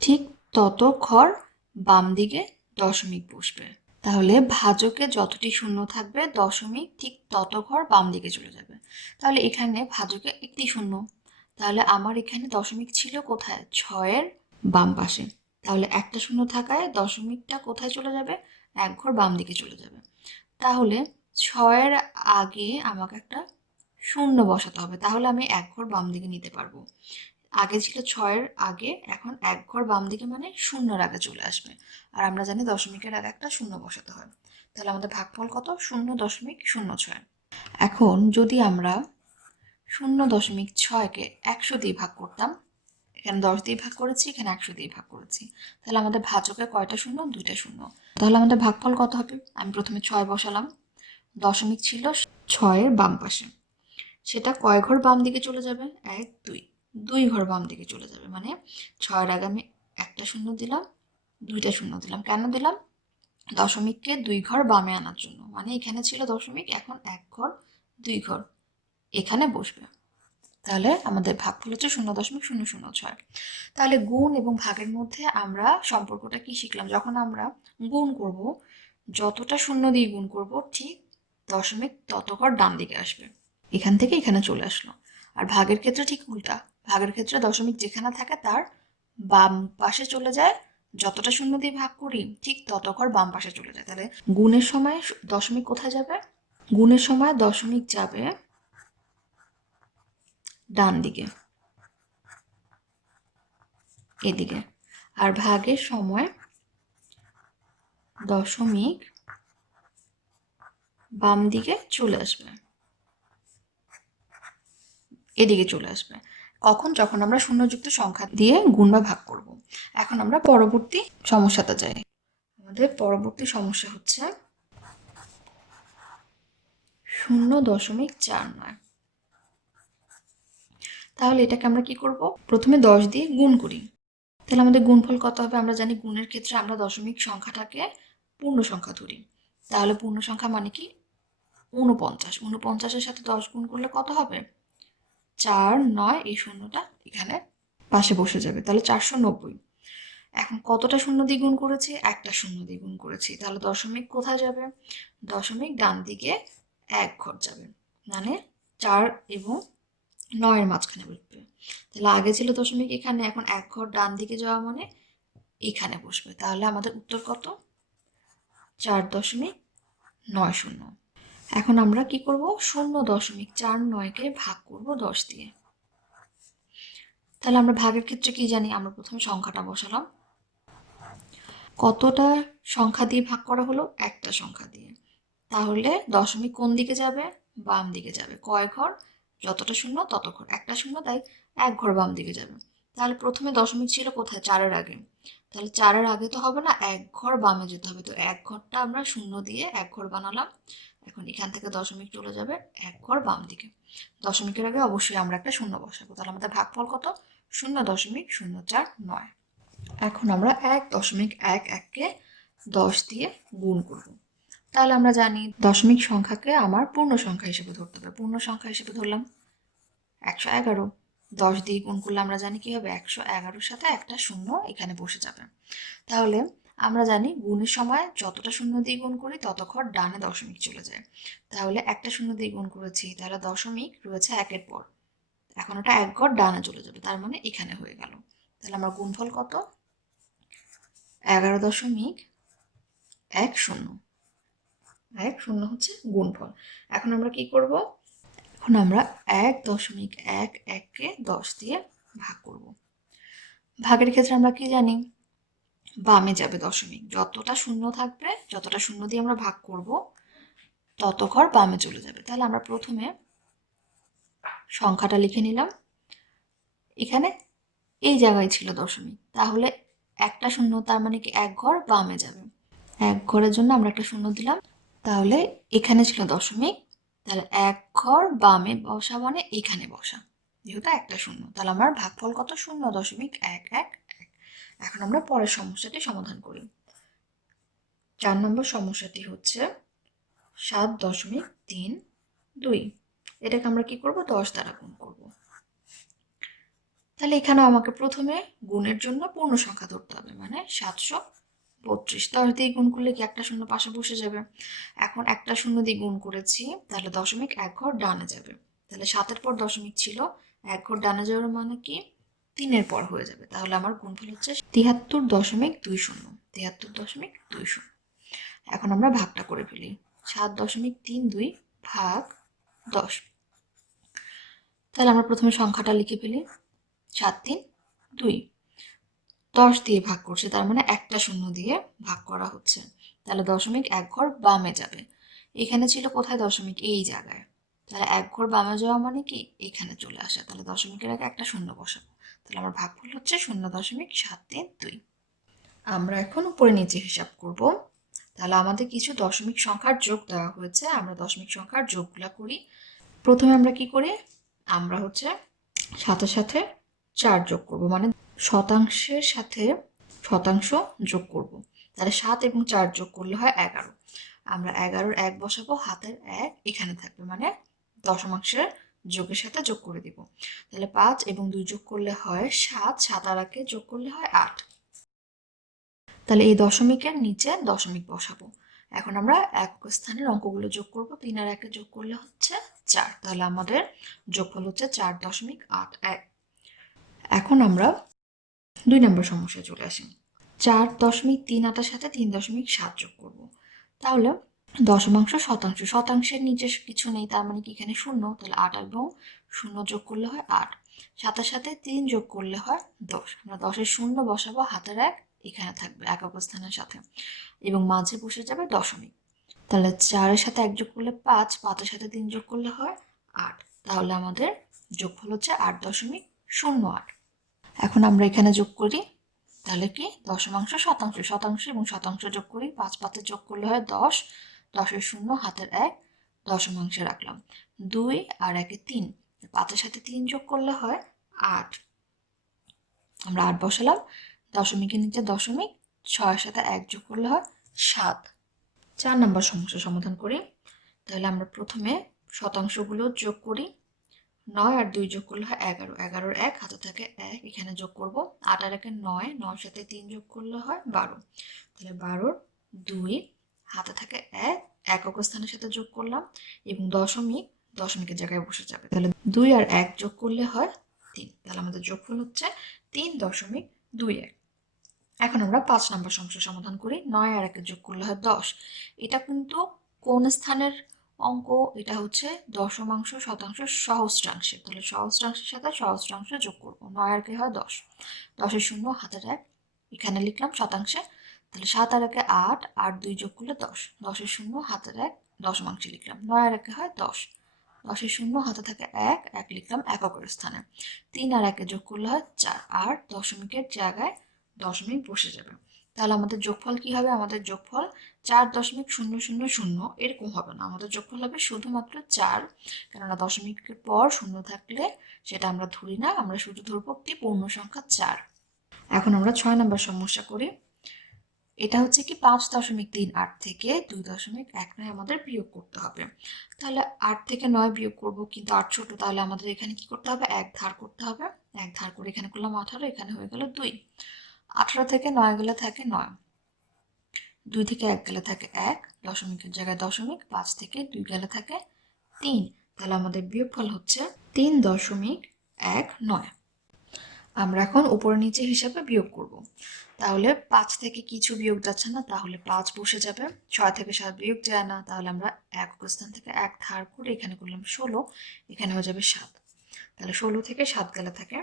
ঠিক তত ঘর বাম দিকে দশমিক বসবে। তাহলে ভাজকে যতটি শূন্য থাকবে দশমিক ঠিক তত ঘর বাম দিকে চলে যাবে। তাহলে এখানে ভাজকে একটি শূন্য, তাহলে আমার এখানে দশমিক ছিল কোথায়? 6-এর বাম পাশে। তাহলে একটা শূন্য থাকায় দশমিকটা কোথায় চলে যাবে? 1 ঘর বাম দিকে চলে যাবে। তাহলে 6-এর আগে আমাকে একটা শূন্য বসাতে হবে, তাহলে আমি 1 ঘর বাম দিকে নিতে পারবো। আগে ছিল 6-এর আগে, এখন 1 ঘর বাম দিকে মানে শূন্যর আগে চলে আসবে। আর আমরা জানি দশমিকের আগে একটা শূন্য বসাতে হয়। তাহলে আমাদের ভাগফল কত? 0.06। এখন যদি আমরা 0.6কে 100 দিয়ে ভাগ করতাম, এখানে 10 দিয়ে ভাগ করেছি, এখানে 100 দিয়ে ভাগ করেছি, তাহলে আমাদের ভাজকে কয়টা শূন্য? 2টা শূন্য। তাহলে আমাদের ভাগফল কত হবে? আমি প্রথমে 6 বসালাম, দশমিক ছিল 6-এর বাম পাশে, সেটা কয় ঘর বাম দিকে চলে যাবে? 1, 2, 2 ঘর বাম দিকে চলে যাবে। মানে 6-এর আগে আমি একটা শূন্য দিলাম, 2টা শূন্য দিলাম। কেন দিলাম? দশমিককে 2 ঘর বামে আনার জন্য। মানে এখানে ছিল দশমিক, এখন 1 ঘর 2 ঘর এখানে বসবে। তাহলে আমাদের ভাগফল হচ্ছে 0.006। তাহলে গুণ এবং ভাগের মধ্যে আমরা সম্পর্কটা কি শিখলাম? যখন আমরা গুণ করব, যতটা শূন্য দিয়ে গুণ করব ঠিক দশমিক তত ঘর ডান দিকে আসবে। এখান থেকে এখানে চলে আসলো। আর ভাগের ক্ষেত্রে ঠিক উল্টা। ভাগের ক্ষেত্রে দশমিক যেখানে থাকে তার বাম পাশে চলে যায় যতটা শূন্য দিয়ে ভাগ করি ঠিক তত ঘর বাম পাশে চলে যায়। তাহলে গুণের সময় দশমিক কোথায় যাবে? গুণের সময় দশমিক যাবে ডান দিকে, এদিকে। আর ভাগের সময় দশমিক বাম দিকে চলে আসবে, এদিকে চলে আসবে। কখন? যখন আমরা শূন্যযুক্ত সংখ্যা দিয়ে গুণ বা ভাগ করব। এখন আমরা পরবর্তী সমস্যাতে যাই। আমাদের পরবর্তী সমস্যা হচ্ছে 0.49। তাহলে এটাকে আমরা কি করব? প্রথমে 10 দিয়ে গুণ করি। তাহলে আমাদের গুণফল কত হবে? আমরা জানি গুণের ক্ষেত্রে আমরা দশমিক সংখ্যাটাকে পূর্ণ সংখ্যা ধরি। তাহলে পূর্ণ সংখ্যা মানে কি? 49। 49-এর সাথে 10 গুণ করলে কত হবে? 4, 9, এই শূন্যটা এখানে পাশে বসে যাবে। তাহলে 490। এখন কতটা শূন্য দিয়ে গুণ করেছি? একটা শূন্য দিয়ে গুণ করেছি। তাহলে দশমিক কোথায় যাবে? দশমিক ডান দিকে এক ঘর যাবে, মানে 4 এবং 9 এর মাঝখানে বসবে। তাহলে আগে ছিল দশমিক এখানে, এখন এক ঘর ডান দিকে যাওয়া মানে এখানে বসবে। তাহলে আমাদের উত্তর কত? 4.90। এখন আমরা কি করব? 0.49কে ভাগ করব 10 দিয়ে। তাহলে আমরা ভাগের ক্ষেত্রে কি জানি? আমরা প্রথমে সংখ্যাটা বসালাম। কতটা সংখ্যা দিয়ে ভাগ করা হলো? একটা সংখ্যা দিয়ে। তাহলে দশমিক কোন দিকে যাবে? বাম দিকে যাবে। কয় ঘর? যতটা শূন্য তত ঘর। একটা শূন্য, তাই এক ঘর বাম দিকে যাবে। তাহলে প্রথমে দশমিক ছিল কোথায়? 4-এর আগে। তাহলে 4-এর আগে তো হবে না, এক ঘর বামে যেতে হবে। তো এক ঘরটা আমরা শূন্য দিয়ে এক ঘর বানালাম। এখন এখান থেকে দশমিক চলে যাবে এক ঘর বাম দিকে। দশমিকের আগে অবশ্যই আমরা একটা শূন্য বসাবো। তাহলে আমাদের ভাগফল কত? 0.049। এখন আমরা 1.11কে 10 দিয়ে গুণ করব। তাহলে আমরা জানি দশমিক সংখ্যাকে আমার পূর্ণ সংখ্যা হিসেবে ধরতে হবে। পূর্ণ সংখ্যা হিসেবে ধরলাম 111। 10 দিয়ে গুণ করলে আমরা জানি কি হবে? 111-র সাথে একটা শূন্য এখানে বসে যাবে। তাহলে আমরা জানি গুণের সময় যতটা শূন্য দিয়ে গুণ করি তত ঘর ডানে দশমিক চলে যায়। তাহলে একটা শূন্য দিয়ে গুণ করেছি, তাহলে দশমিক রয়েছে একের পর। এখন ওটা এক ঘর ডানে চলে যাবে, তার মানে এখানে হয়ে গেল। তাহলে আমার গুণফল কত? 11.10। 10 হচ্ছে গুণফল। এখন আমরা কি করব? এখন আমরা 1.11কে 10 দিয়ে ভাগ করব। ভাগের ক্ষেত্রে আমরা কি জানি? বামে যাবে দশমিক। যতটা শূন্য থাকবে, যতটা শূন্য দিয়ে আমরা ভাগ করব তত ঘর বামে চলে যাবে। তাহলে আমরা প্রথমে সংখ্যাটা লিখে নিলাম। এখানে এই জায়গায় ছিল দশমিক, তাহলে একটা শূন্য, তার মানে কি এক ঘর বামে যাবে। এক ঘরের জন্য আমরা একটা শূন্য দিলাম। তাহলে এখানে ছিল দশমিক, তাহলে এক ঘর বামে বসা মানে এখানে বসা, যেহেতু একটা শূন্য। তাহলে আমার ভাগফল কত? 0.111। এখন আমরা পরের সমস্যাটি সমাধান করি। 4 নম্বর সমস্যাটি হচ্ছে 7.32। এটাকে আমরা কি করব? 10 দ্বারা গুণ করব। তাহলে এখানে আমাকে প্রথমে গুণের জন্য পূর্ণ সংখ্যা ধরতে হবে, মানে 732। 10 দিয়ে গুণ করলে কি একটা শূন্য পাশে বসে যাবে। এখন একটা শূন্য দিয়ে গুণ করেছি, তাহলে দশমিক এক ঘর ডানে যাবে। তাহলে 7-এর পর দশমিক ছিল, এক ঘর ডানে যাওয়ার মানে কি 3-এর পর হয়ে যাবে। তাহলে আমার গুণফল হচ্ছে 73.20। 73.20। এখন আমরা ভাগটা করে ফেলি। 7.32 ভাগ 10। তাহলে আমরা প্রথমে সংখ্যাটা লিখে ফেলি। 7-3-2। 10 দিয়ে ভাগ করছে, তার মানে একটা শূন্য দিয়ে ভাগ করা হচ্ছে। তাহলে দশমিক এক ঘর বামে যাবে। এখানে ছিল কোথায় দশমিক? এই জায়গায়। তাহলে এক ঘর বামে যাওয়া মানে কি এখানে চলে আসা। তাহলে দশমিকের আগে একটা শূন্য বসাবো। তাহলে আমার ভাগফল হচ্ছে 0.732। আমরা এখন উপরে নিচে হিসাব করব। তাহলে আমাদের কিছু দশমিক সংখ্যার যোগ দেওয়া হয়েছে, আমরা দশমিক সংখ্যার যোগগুলা করি। প্রথমে আমরা কি করি? আমরা হচ্ছে সাথে সাথে 4 যোগ করব, মানে শতাংশের সাথে শতাংশ যোগ করব। তাহলে 7 এবং 4 যোগ করলে হয় 11। আমরা 11-র 1 বসাবো, হাতের 1 এখানে থাকবে, মানে দশমাংশের যোগের সাথে যোগ করে দিব। তাহলে 5 এবং 2 যোগ করলে হয় 7, 7 আর 1 যোগ করলে হয় 8। তাহলে এই দশমিকের নিচে দশমিক বসাবো। এখন আমরা একক স্থানের অঙ্কগুলো যোগ করব। 3 আর 1 যোগ করলে হচ্ছে 4। তাহলে আমাদের যোগফল হচ্ছে 4.81। এখন আমরা 2 নম্বর সমস্যায় চলে আসি। 4.38-এর সাথে 3.7 যোগ করব। তাহলে দশমাংশ শতাংশ, শতাংশের নিচে কিছু নেই, তার মানে কি এখানে শূন্য, তাহলে 8 এবং 0 যোগ করলে হয় 8, 7-এর সাথে 3 যোগ করলে হয় 10। আমরা 10-এর শূন্য বসাবো, হাতের 1 এখানে থাকবে একক স্থানের সাথে এবং মাঝে বসে যাবে দশমিক। তাহলে 4-এর সাথে 1 যোগ করলে 5, 5-এর সাথে 3 যোগ করলে হয় 8। তাহলে আমাদের যোগফল হচ্ছে 8.08। এখন আমরা এখানে যোগ করি, তাহলে কি দশমাংশ শতাংশ, শতাংশ এবং শতাংশ যোগ করি, 5 5 যোগ করলে হয় 10, 10-এর শূন্য হাতের 1 দশমাংশে রাখলাম, 2 আর 1-এ 3, 5-এর সাথে 3 যোগ করলে হয় 8। আমরা 8 বসালাম, দশমিকের নিচে দশমিক, 6-এর সাথে 1 যোগ করলে হয় 7। 4 নম্বর সমস্যা সমাধান করি। তাহলে আমরা প্রথমে শতাংশগুলো যোগ করি, 9 আর 2 যোগ করলে হয় 11, 11-এর 1 হাতে থাকে 1 এখানে যোগ করব, 8 আর 1-এ 9, 9-এর সাথে 3 যোগ করলে হয় 12, তাহলে 12-র 2 হাতে থাকে 1 একক স্থানের সাথে যোগ করলাম এবং দশমিক দশমিকের জায়গায় বসে যাবে, তাহলে 2 আর 1 যোগ করলে হয় 3। তাহলে আমাদের যোগফল হচ্ছে 3.21। এখন আমরা 5 নম্বর সমস্যা সমাধান করি। 9 আর 1 যোগ করলে হয় 10। এটা কিন্তু কোন স্থানের অঙ্ক? এটা হচ্ছে দশমাংশ শতাংশ সহস্রাংশে, তাহলে সহস্রাংশের সাথে সহস্রাংশ যোগ করব, 9 আর 1 হয় 10, 10-এর শূন্য হাতের 1 এখানে লিখলাম শতাংশে, তাহলে 7 আর 1-এ 8, 8 2 যোগ করলে 10, 10-এর শূন্য হাতের 1 দশমাংশে লিখলাম, 9 আর 1 হয় 10, 10-এর শূন্য হাতে থাকে 1 1 লিখলাম এককের স্থানে, 3 আর 1 যোগ করলে হয় 4 আর দশমিকের জায়গায় দশমিক বসে যাবে। তাহলে আমাদের যোগফল কি হবে? আমাদের যোগফল 4.000 এরকম হবে না, আমাদের যোগফল হবে শুধুমাত্র 4, কেননা দশমিকের পর শূন্য থাকলে সেটা আমরা ধরি না, আমরা শুধু ধরবো একটি পূর্ণ সংখ্যা 4। এখন আমরা 6 নম্বর সমস্যা করি। এটা হচ্ছে কি 5.38 থেকে 2.19 আমাদের বিয়োগ করতে হবে। তাহলে 8 থেকে 9 বিয়োগ করব, কিন্তু 8 ছোট, তাহলে আমাদের এখানে কি করতে হবে? 1 ধার করতে হবে, 1 ধার করে এখানে করলাম 18, এখানে হয়ে গেল 2, 18 থেকে 9 গেলে থাকে 9, 2 থেকে 1 গেলে থাকে 1, দশমিকের জায়গায় দশমিক, 5 থেকে 2 গেলে থাকে 3, তাহলে আমাদের বিয়োগফল হচ্ছে 3.19। আমরা এখন উপরে নিচে হিসাবে বিয়োগ করব। তাহলে 5 থেকে কিছু বিয়োগ যাচ্ছে না, তাহলে 5 বসে যাবে, 6 থেকে 7 বিয়োগ যায় না, তাহলে আমরা একক স্থান থেকে 1 ধার করে এখানে করলাম 16, এখানে হয়ে যাবে 7, তাহলে 16 থেকে 7 গেলে থাকে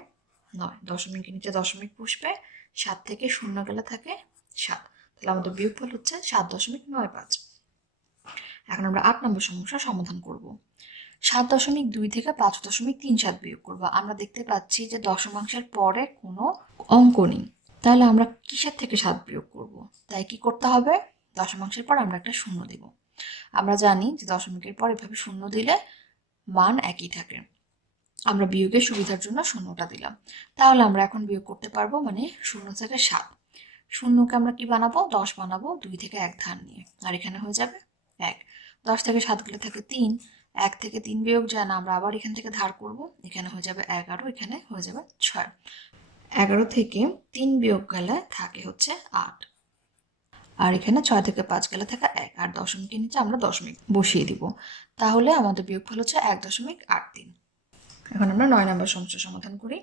9, দশমিকের নিচে দশমিক বসবে, 7 থেকে 0 গেলে থাকে 7, তাহলে আমাদের বিয়োগফল হচ্ছে 7.95। এখন আমরা 8 নম্বর সমস্যা সমাধান করব। 7.2 থেকে 5.37 বিয়োগ করব। আমরা দেখতে পাচ্ছি যে দশমাংশের পরে কোনো অঙ্ক নেই, তাহলে আমরা কিসের থেকে 7 বিয়োগ করব? তাই কি করতে হবে? দশমাংশের পর আমরা একটা শূন্য দিব। আমরা জানি যে দশমিকের পর এভাবে শূন্য দিলে মান একই থাকে, আমরা বিয়োগের সুবিধার জন্য শূন্যটা দিলাম। তাহলে আমরা এখন বিয়োগ করতে পারবো, মানে 0 থেকে 7, শূন্যকে আমরা কি বানাবো? 10 বানাবো, 2 থেকে 1 ধার নিয়ে, আর এখানে হয়ে যাবে 1, 10 থেকে 7 গেলে থাকে 3, 1 থেকে 3 বিয়োগ যায় না, আমরা আবার এখান থেকে ধার করব, এখানে হয়ে যাবে 11, এখানে হয়ে যাবে 6, 11 থেকে 3 বিয়োগ গেলে থাকে হচ্ছে 8, আর এখানে 6 থেকে 5 গেলে থাকে 1, আর দশমিকের নিচে আমরা দশমিক বসিয়ে দিব, তাহলে আমাদের বিয়োগফল হচ্ছে 1.83। এখন আমরা 9 নম্বর সমস্যা সমাধান করি।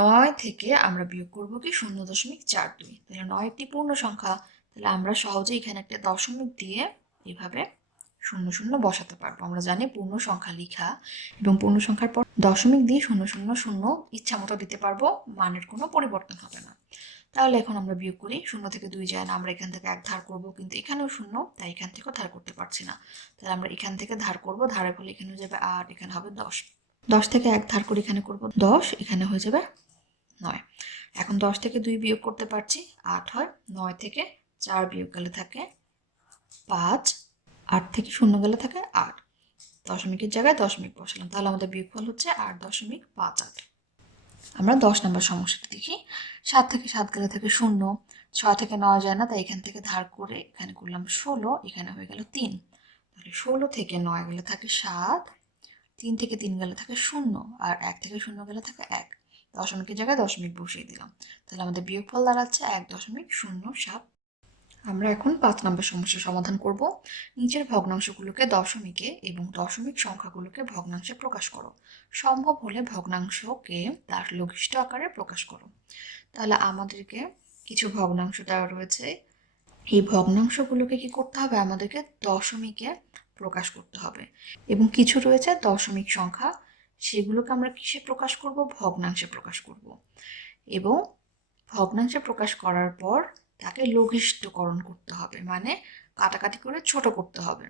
9 থেকে আমরা বিয়োগ করব কি 0.42, তাহলে 9 একটি পূর্ণ সংখ্যা, তাহলে আমরা সহজে এখানে একটা দশমিক দিয়ে এভাবে 00 বসাতে পারবো। আমরা জানি পূর্ণ সংখ্যা লেখা এবং পূর্ণ সংখ্যার পর দশমিক দিয়ে 000 ইচ্ছা মতো দিতে পারবো, মানের কোনো পরিবর্তন হবে না। তাহলে এখন আমরা বিয়োগ করি, 0 থেকে 2 যায় না, আমরা এখান থেকে 1 ধার করব, কিন্তু এখানেও 0, তাই এখান থেকেও ধার করতে পারছি না, তাহলে আমরা এখান থেকে ধার করব, ধারের ফলে এখানে হয়ে যাবে 8, এখানে হবে 10, 10 থেকে 1 ধার করে এখানে করব 10, এখানে হয়ে যাবে 9। এখন 10 থেকে 2 বিয়োগ করতে পারছি, 8 হয়, 9 থেকে 4 বিয়োগ গেলে থাকে 5, 8 থেকে 0 গেলে থাকে 8, দশমিকের জায়গায় দশমিক বসালাম, তাহলে আমাদের বিয়োগফল হচ্ছে 8.58। আমরা 10 নম্বর সমস্যাটা দেখি। 7 থেকে 7 গেলে থাকে 0, 6 থেকে 9 যায় না, তাই এখান থেকে ধার করে এখানে করলাম 16, এখানে হয়ে গেল 3, তাহলে 16 থেকে 9 গেলে থাকে 7, 3 থেকে 3 গেলে থাকে 0, আর 1 থেকে 0 গেলে থাকে 1, দশমিকের জায়গায় দশমিক বসিয়ে দিলাম, তাহলে আমাদের বিয়োগফল দাঁড়াচ্ছে 1.07। আমরা এখন 5 নম্বর সমস্যার সমাধান করব। নিচের ভগ্নাংশগুলোকে দশমিকে এবং দশমিক সংখ্যাগুলোকে ভগ্নাংশে প্রকাশ করো, সম্ভব হলে ভগ্নাংশকে তার লঘিষ্ঠ আকারে প্রকাশ করো। তাহলে আমাদেরকে কিছু ভগ্নাংশ দেওয়া রয়েছে। এই ভগ্নাংশগুলোকে কি করতে হবে, আমাদেরকে দশমিকে প্রকাশ করতে হবে। এবং কিছু রয়েছে দশমিক সংখ্যা, সেগুলোকে আমরা কিসে প্রকাশ করব, ভগ্নাংশে প্রকাশ করব। এবং ভগ্নাংশে প্রকাশ করার পর তাকে লঘিষ্ঠকরণ করতে হবে, মানে কাটাকাটি করে ছোট করতে হবে।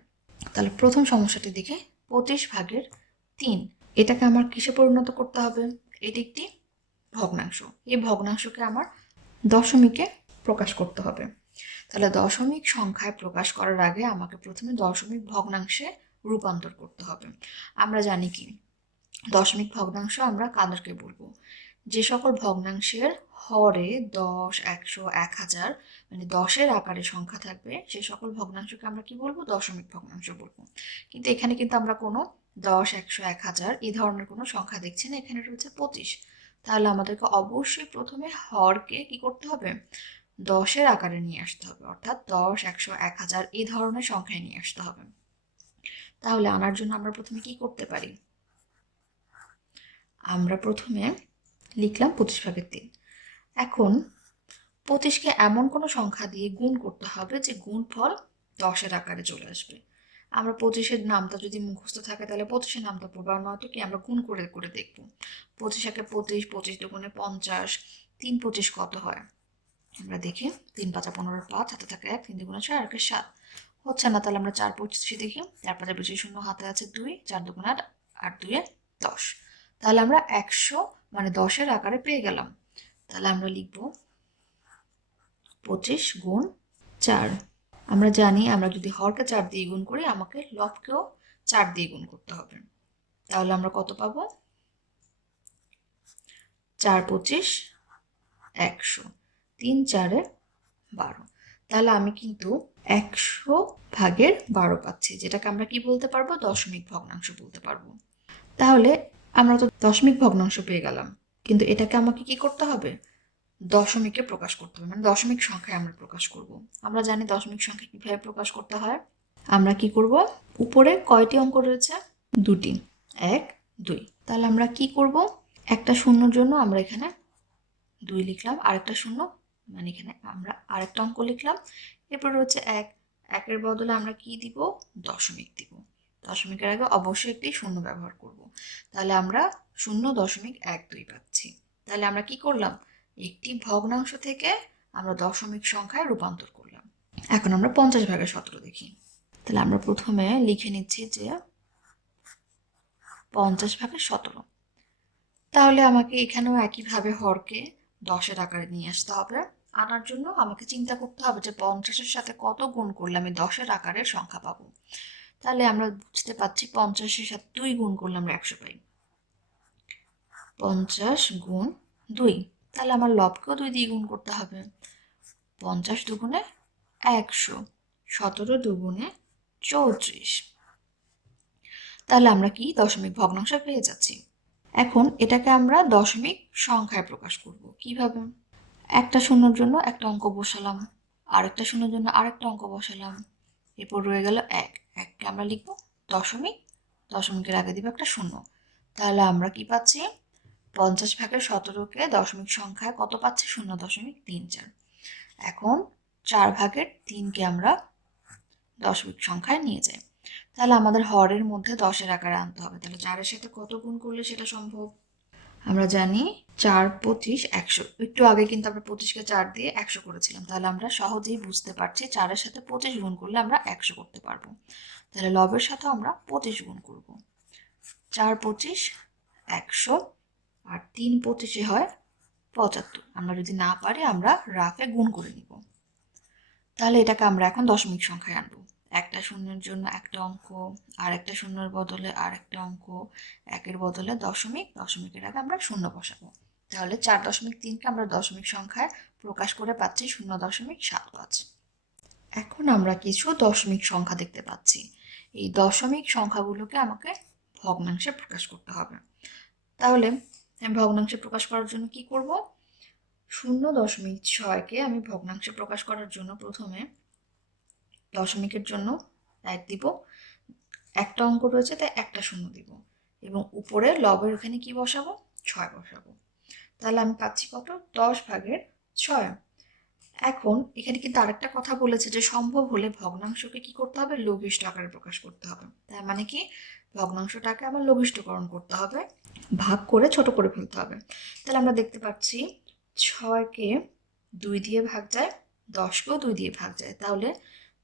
তাহলে প্রথম সমস্যাটি দেখে 25/3, এটাকে আমার কিসে পরিণত করতে হবে, এটি একটি ভগ্নাংশ। এই ভগ্নাংশকে আমার দশমিকে প্রকাশ করতে হবে। তাহলে দশমিক সংখ্যায় প্রকাশ করার আগে আমাকে প্রথমে দশমিক ভগ্নাংশে রূপান্তর করতে হবে। আমরা জানি কি, দশমিক ভগ্নাংশ আমরা কাদেরকে বলবো, যে সকল ভগ্নাংশের হরে 10, 100, 1000 মানে 10-এর আকারে সংখ্যা থাকবে, সে সকল ভগ্নাংশকে আমরা কি বলবো, দশমিক ভগ্নাংশ বলবো। কিন্তু এখানে কিন্তু আমরা কোনো 10, 100, 1000 এই ধরনের কোনো সংখ্যা দেখছি না, এখানে রয়েছে 25। তাহলে আমাদেরকে অবশ্যই প্রথমে হরকে কি করতে হবে, 10-এর আকারে নিয়ে আসতে হবে, অর্থাৎ 10, 100, 1000 এই ধরনের সংখ্যায় নিয়ে আসতে হবে। তাহলে আনার জন্য আমরা প্রথমে কি করতে পারি, আমরা প্রথমে লিখলাম 25/3। এখন 25কে এমন কোনো সংখ্যা দিয়ে গুণ করতে হবে যে গুণফল 10-এর আকারে চলে আসবে। আমরা 25-এর নামটা যদি মুখস্থ থাকে তাহলে 25-এর নামটা পড়বো, আর নয়তো কি আমরা গুণ করে করে দেখবো। 25-একে 25, 25 দুগুণে 50, 3 25 কত হয়, আমরা দেখি 3 5 15, 5 হাতে থাকে 1, 3 দুগুণে 6 আর 7 হচ্ছে না, তাহলে আমরা 4 25 দেখি, 4 5 25 শূন্য হাতে আছে 2, 4 দুগুণে 8, 8 2 10। তাহলে আমরা 100 মানে 10-এর আকারে পেয়ে গেলাম। তাহলে আমরা লিখব 25 গুণ 4। আমরা জানি আমরা যদি হরকে 4 দিয়ে গুণ করি, আমাকে লবকেও 4 দিয়ে গুণ করতে হবে। তাহলে আমরা কত পাবো, 4 25 100, 3 4 12। তাহলে আমি কিন্তু 100/12 পাচ্ছি, যেটাকে আমরা কি বলতে পারবো, দশমিক ভগ্নাংশ বলতে পারবো। তাহলে আমরা তো দশমিক ভগ্নাংশ পেয়ে গেলাম, কিন্তু এটাকে আমাকে কি করতে হবে, দশমিকে প্রকাশ করতে হবে, মানে দশমিক সংখ্যায় আমরা প্রকাশ করব। আমরা জানি দশমিক সংখ্যা কিভাবে প্রকাশ করতে হয়। আমরা কি করব, উপরে কয়টি অঙ্ক রয়েছে, 2টি, 1 2। তাহলে আমরা কি করব, একটা শূন্যর জন্য আমরা এখানে 2 লিখলাম, আরেকটা শূন্য মানে এখানে আমরা আরেকটা অঙ্ক লিখলাম। এরপর রয়েছে 1, 1-এর বদলে আমরা কি দিব, দশমিক দিব। দশমিকের আগে অবশ্যই একটি শূন্য ব্যবহার করব। তাহলে আমরা 0.12 পাচ্ছি। তাহলে আমরা কি করলাম, একটি ভগ্নাংশ থেকে আমরা দশমিক সংখ্যায় রূপান্তর করলাম। এখন আমরা 50/17 দেখি। তাহলে আমরা প্রথমে লিখে নিচ্ছি যে 50/17। তাহলে আমাকে এখানেও একইভাবে হরকে 10-এর আকারে নিয়ে আসতে হবে। আনার জন্য আমাকে চিন্তা করতে হবে যে 50-এর সাথে কত গুণ করলে আমি 10-এর আকারের সংখ্যা পাবো। তাহলে আমরা বুঝতে পারছি 50-এর সাথে 2 গুণ করলে আমরা 100 পাই। 50 গুণ 2, তাহলে আমার লবকেও 2 দিয়ে গুণ করতে হবে। 50 দুগুণে 100, 17 দুগুণে 34। তাহলে আমরা কি দশমিক ভগ্নাংশ পেয়ে যাচ্ছি। এখন এটাকে আমরা দশমিক সংখ্যায় প্রকাশ করব কিভাবে, একটা শূন্যর জন্য একটা অঙ্ক বসালাম, আরেকটা শূন্যর জন্য আরেকটা অঙ্ক বসালাম, এরপর রয়ে গেল 1, 1কে আমরা লিখব দশমিক, দশমিকের আগে দিব একটা শূন্য। তাহলে আমরা কি পাচ্ছি, 50/17কে দশমিক সংখ্যায় কত পাচ্ছি, 0.34। এখন 4/3কে আমরা দশমিক সংখ্যায় নিয়ে যাই। তাহলে আমাদের হরের মধ্যে 10-এর আকারে আনতে হবে। তাহলে 4-এর সাথে কত গুণ করলে সেটা সম্ভব, আমরা জানি 4 25 100। একটু আগে কিন্তু আমরা 25কে 4 দিয়ে 100 করেছিলাম। তাহলে আমরা সহজেই বুঝতে পারছি 4-এর সাথে 25 গুণ করলে আমরা 100 করতে পারবো। তাহলে লবের সাথে আমরা 25 গুণ করব। 4 25 100 আর 3 25 হয় 75। আমরা যদি না পারি আমরা রাফে গুণ করে নিব। তাহলে এটাকে আমরা এখন দশমিক সংখ্যায় আনবো। একটা শূন্যের জন্য একটা অঙ্ক, আর একটা শূন্যের বদলে আর একটা অঙ্ক, 1-এর বদলে দশমিক, দশমিকের আগে আমরা শূন্য বসাবো। তাহলে 4.3কে আমরা দশমিক সংখ্যায় প্রকাশ করে পাচ্ছি 0.75। এখন আমরা কিছু দশমিক সংখ্যা দেখতে পাচ্ছি। এই দশমিক সংখ্যাগুলোকে আমাকে ভগ্নাংশে প্রকাশ করতে হবে। তাহলে আমি ভগ্নাংশে প্রকাশ করার জন্য কি করব, 0.6কে আমি ভগ্নাংশে প্রকাশ করার জন্য প্রথমে দশমিকের জন্য 1 দিব, একটা অঙ্ক রয়েছে তাই একটা শূন্য দিব, এবং উপরে লবের ওখানে কি বসাবো, 6 বসাবো। তাহলে আমি পাচ্ছি কত, 10/6। এখন এখানে কিন্তু আরেকটা কথা বলেছে যে সম্ভব হলে ভগ্নাংশকে কি করতে হবে, লঘিষ্ঠ আকারে প্রকাশ করতে হবে। তার মানে কি, ভগ্নাংশটাকে আবার লঘিষ্ঠকরণ করতে হবে, ভাগ করে ছোট করে ফেলতে হবে। তাহলে আমরা দেখতে পাচ্ছি 6কে 2 দিয়ে ভাগ যায়, 10কেও 2 দিয়ে ভাগ যায়। তাহলে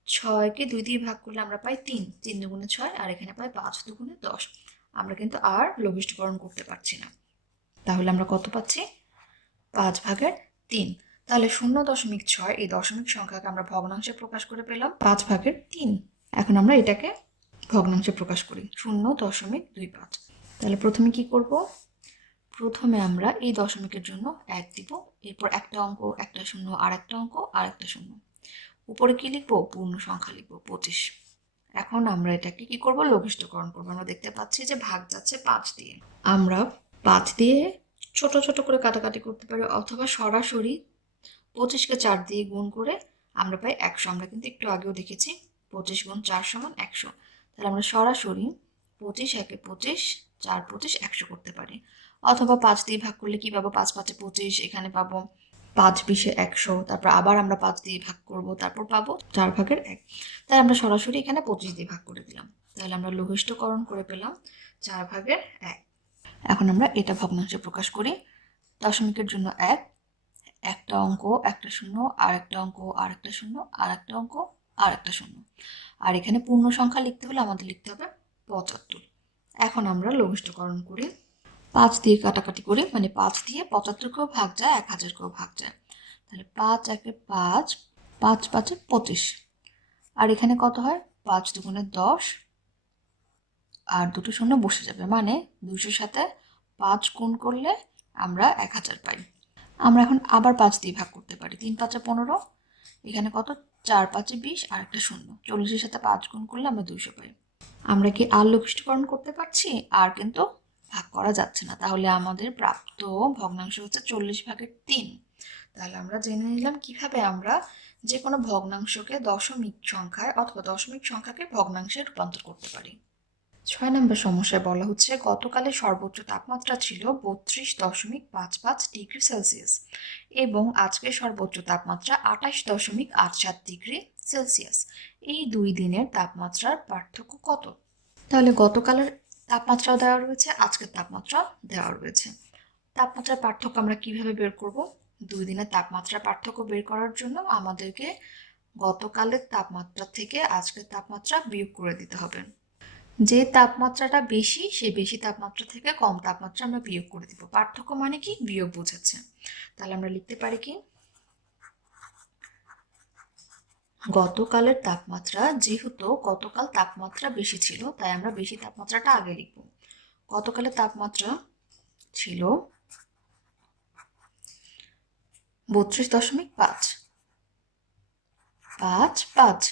6কে 2 দিয়ে ভাগ করলে আমরা পাই 3, 3 দুগুণে 6, আর এখানে পাই 5 দুগুণে 10। আমরা কিন্তু আর লঘিষ্ঠকরণ করতে পারছি না। তাহলে আমরা কত পাচ্ছি, 5/3। তাহলে 0.6 এই দশমিক সংখ্যাকে আমরা ভগ্নাংশে প্রকাশ করে পেলাম 5/3। এখন আমরা এটাকে ভগ্নাংশে প্রকাশ করি 0.25। তাহলে প্রথমে কি করব, প্রথমে আমরা এই দশমিকের জন্য 1 দিব, এরপর একটা অঙ্ক, একটা শূন্য, আর একটা অঙ্ক, আর একটা শূন্য। উপরে কি লিখবো, পূর্ণ সংখ্যা লিখবো 25। এখন আমরা এটাকে কি করব, লঘিষ্ঠকরণ করবো। আমরা দেখতে পাচ্ছি যে ভাগ যাচ্ছে 5 দিয়ে। আমরা 5 দিয়ে ছোট ছোট করে কাটাকাটি করতে পারি, অথবা সরাসরি 25কে 4 দিয়ে গুণ করে আমরা পাই 100। আমরা কিন্তু একটু আগেও দেখেছি 25 গুণ 4 সমান 100। তাহলে আমরা সরাসরি 25 একে 25, 4 25 100 করতে পারি। অথবা 5 দিয়ে ভাগ করলে কি পাবো, 5 5 25, এখানে পাবো 5 20 100। তারপর আবার আমরা 5 দিয়ে ভাগ করব, তারপর পাবো 4/1। তাই আমরা সরাসরি এখানে 25 দিয়ে ভাগ করে দিলাম। তাহলে আমরা লঘিষ্ঠকরণ করে পেলাম 4/1। এখন আমরা এটা ভগ্নাংশে প্রকাশ করি। দশমিকের জন্য 1, একটা অঙ্ক, একটা শূন্য, আর একটা অঙ্ক, আর একটা শূন্য, আর একটা অঙ্ক, আর একটা শূন্য। আর এখানে পূর্ণ সংখ্যা লিখতে হলে আমাদের লিখতে হবে 75। এখন আমরা লঘিষ্ঠকরণ করি, 5 দিয়ে কাটাকাটি করে, মানে 5 দিয়ে 75কেও ভাগ যায়, 1000কেও ভাগ যায়। তাহলে 5 একে 5, 5 5 25। আর এখানে কত হয়, 5 দুগুণে 10, আর দুটো শূন্য বসে যাবে, মানে 200 সাথে 5 গুণ করলে আমরা 1000 পাই। আমরা এখন আবার 5 দিয়ে ভাগ করতে পারি, 3 5 15, এখানে কত, 4 5 20, আর একটা শূন্য, 40-এর সাথে 5 গুণ করলে আমরা 200 পাই। আমরা কি আর লঘিষ্ঠকরণ করতে পারছি, আর কিন্তু ভাগ করা যাচ্ছে না। তাহলে আমাদের প্রাপ্ত ভগ্নাংশ হচ্ছে 40/3। তাহলে আমরা জেনে নিলাম কিভাবে আমরা যে কোনো ভগ্নাংশকে দশমিক সংখ্যায় অথবা দশমিক সংখ্যাকে ভগ্নাংশে রূপান্তর করতে পারি। 6 নম্বর সমস্যায় বলা হচ্ছে গতকালের সর্বোচ্চ তাপমাত্রা ছিল 32.55 ডিগ্রি সেলসিয়াস এবং আজকের সর্বোচ্চ তাপমাত্রা 28.87 ডিগ্রি সেলসিয়াস। এই 2 দিনের তাপমাত্রার পার্থক্য কত? তাহলে গতকালের তাপমাত্রাও দেওয়া রয়েছে, আজকের তাপমাত্রা দেওয়া রয়েছে। তাপমাত্রার পার্থক্য আমরা কিভাবে বের করব? 2 দিনের তাপমাত্রার পার্থক্য বের করার জন্য আমাদেরকে গতকালের তাপমাত্রা থেকে আজকের তাপমাত্রা বিয়োগ করে দিতে হবে। যে তাপমাত্রাটা বেশি, সেই বেশি তাপমাত্রা থেকে কম তাপমাত্রা আমরা বিয়োগ করে দিব। পার্থক্য মানে কি, বিয়োগ বোঝাচ্ছে। তাহলে আমরা লিখতে পারি কি, গতকালের তাপমাত্রা, যেহেতু গতকাল তাপমাত্রা বেশি ছিল তাই আমরা বেশি তাপমাত্রাটা আগে লিখব। গতকালের তাপমাত্রা ছিল 32.55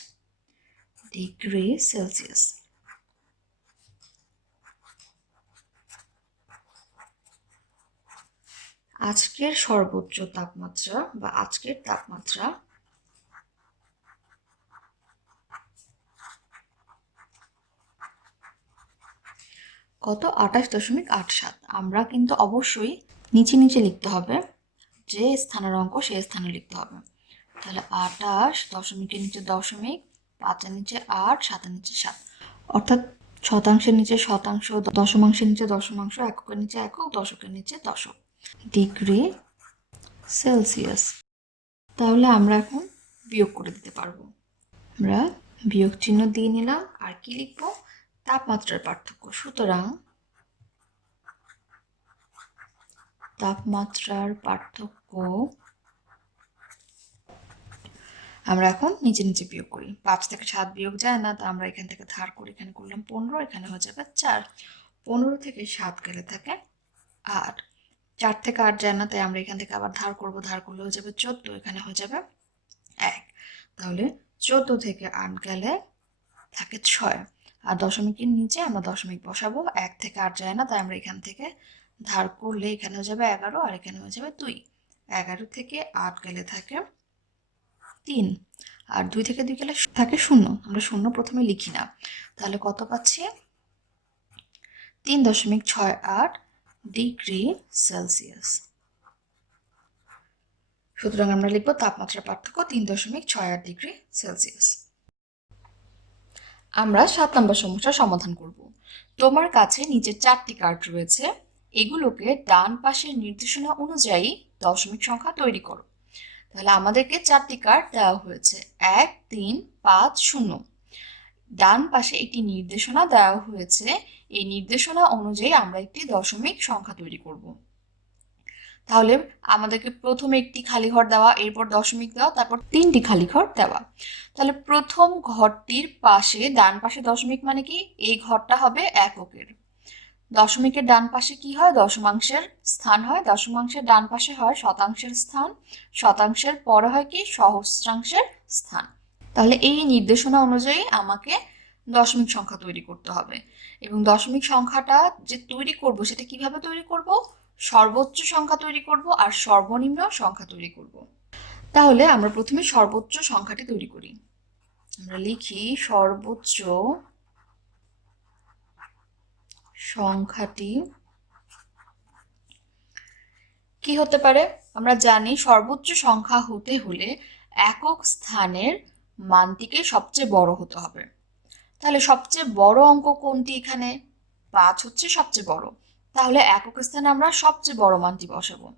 ডিগ্রি সেলসিয়াস। আজকের সর্বোচ্চ তাপমাত্রা বা আজকের তাপমাত্রা কত, 28.87। আমরা কিন্তু অবশ্যই নিচে নিচে লিখতে হবে, যে স্থানের অঙ্ক সেই স্থানে লিখতে হবে। তাহলে 28, দশমিকের নিচে দশমিক, 5-এর নিচে 8, 7-এর নিচে 7, অর্থাৎ শতাংশের নিচে শতাংশ, দশমাংশের নিচে দশমাংশ, এককের নিচে একক, দশকের নিচে দশক, ডিগ্রি সেলসিয়াস। তাহলে আমরা এখন বিয়োগ করে দিতে পারবো। আমরা বিয়োগ চিহ্ন দিয়ে নিলাম, আর কি লিখবো, তাপমাত্রার পার্থক্য। সুতরাং তাপমাত্রার পার্থক্য আমরা এখন নিচে নিচে বিয়োগ করি। 5 থেকে 7 বিয়োগ যায় না, তা আমরা এখান থেকে ধার করি, এখানে করলাম 15, এখানে হয়ে যাবে 4। 15 থেকে 7 গেলে থাকে 8, 4 থেকে 8 যায় না, তাই আমরা এখান থেকে আবার ধার করব, ধার করলে হয়ে যাবে 14, এখানে হয়ে যাবে 1। তাহলে 14 থেকে 8 গেলে থাকে 6, আর দশমিকের নিচে আমরা দশমিক বসাবো। 1 থেকে 8 যায় না, তাই আমরা এখান থেকে ধার করলে এখানে হয়ে যাবে 11, আর এখানে হয়ে যাবে 2। 11 থেকে 8 গেলে থাকে 3, আর 2 থেকে 2 গেলে থাকে 0। আমরা 0 প্রথমে লিখি না। তাহলে কত পাচ্ছি, 3.68 ডিগ্রি সেলসিয়াস। সুতরাং আমরা লিখব তাপমাত্রার পার্থক্য 3.68 ডিগ্রি সেলসিয়াস। আমরা 7 নম্বর সমস্যার সমাধান করব। তোমার কাছে নিচের 4টি কার্ড রয়েছে, এগুলোকে ডান পাশের নির্দেশনা অনুযায়ী দশমিক সংখ্যা তৈরি করো। তাহলে আমাদেরকে 4টি কার্ড দেওয়া হয়েছে, 1, 3, 5, 0। ডান পাশে একটি নির্দেশনা দেওয়া হয়েছে, এই নির্দেশনা অনুযায়ী আমরা একটি দশমিক সংখ্যা তৈরি করব। তাহলে আমাদেরকে প্রথমে একটি খালি ঘর দেওয়া, এরপর দশমিক দেওয়া, তারপর 3টি খালি ঘর দেওয়া। তাহলে প্রথম ঘরটির পাশে ডান পাশে দশমিক মানে কি, এই ঘরটা হবে এককের। দশমিকের ডান পাশে কি হয়, দশমাংশের স্থান হয়। দশমাংশের ডান পাশে হয় শতাংশের স্থান, শতাংশের পরে হয় কি, সহস্রাংশের স্থান। তাহলে এই নির্দেশনা অনুযায়ী আমাকে দশমিক সংখ্যা তৈরি করতে হবে, এবং দশমিক সংখ্যাটা যে তৈরি করব সেটা কিভাবে তৈরি করব, সর্বোচ্চ সংখ্যা তৈরি করব আর সর্বনিম্ন সংখ্যা তৈরি করব। তাহলে আমরা প্রথমে সর্বোচ্চ সংখ্যাটি তৈরি করি। আমরা লিখি সর্বোচ্চ সংখ্যাটি কি হতে পারে। আমরা জানি সর্বোচ্চ সংখ্যা হতে হলে একক স্থানের মানটিকে সবচেয়ে বড় হতে হবে। তাহলে সবচেয়ে বড় অঙ্ক কোনটি, এখানে 5 হচ্ছে সবচেয়ে বড়। তাহলে একক স্থানে আমরা সবচেয়ে বড় মানটি বসাবো,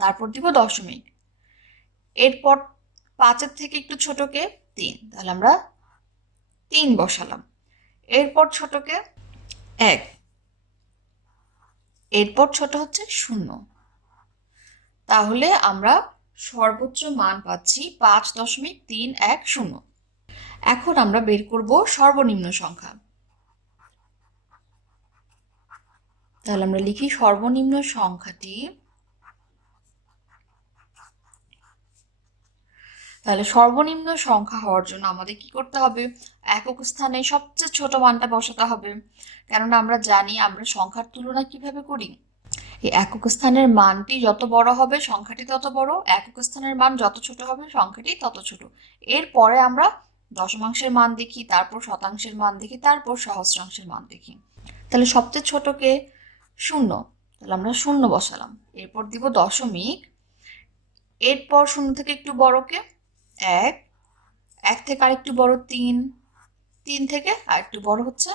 তারপর দিব দশমিক, এরপর 5-এর থেকে একটু ছোটকে 3, তাহলে আমরা 3 বসালাম, এরপর ছোটকে 1, এরপর ছোট হচ্ছে 0। তাহলে আমরা সর্বোচ্চ মান পাচ্ছি 5.310। এখন আমরা বের করব সর্বনিম্ন সংখ্যা। তাহলে আমরা লিখি সর্বনিম্ন সংখ্যাটি, তাহলে সর্বনিম্ন সংখ্যা হওয়ার জন্য আমাদের কি করতে হবে, একক স্থানে সবচেয়ে ছোট মানটা বসাতে হবে। কেননা আমরা জানি আমরা সংখ্যার তুলনা কিভাবে করি, এই একক স্থানের মানটি যত বড় হবে সংখ্যাটি তত বড়, একক স্থানের মান যত ছোট হবে সংখ্যাটি তত ছোট। এরপরে আমরা দশমাংশের মান দেখি, তারপর শতাংশের মান দেখি, তারপর সহস্রাংশের মান দেখি। তাহলে সবচেয়ে ছোটকে 0, তাহলে আমরা 0 বসালাম, এরপর দিব দশমিক, এরপর 0 থেকে একটু বড়কে 1, 1 থেকে আরেকটু বড় 3, 3 থেকে আরেকটু বড় হচ্ছে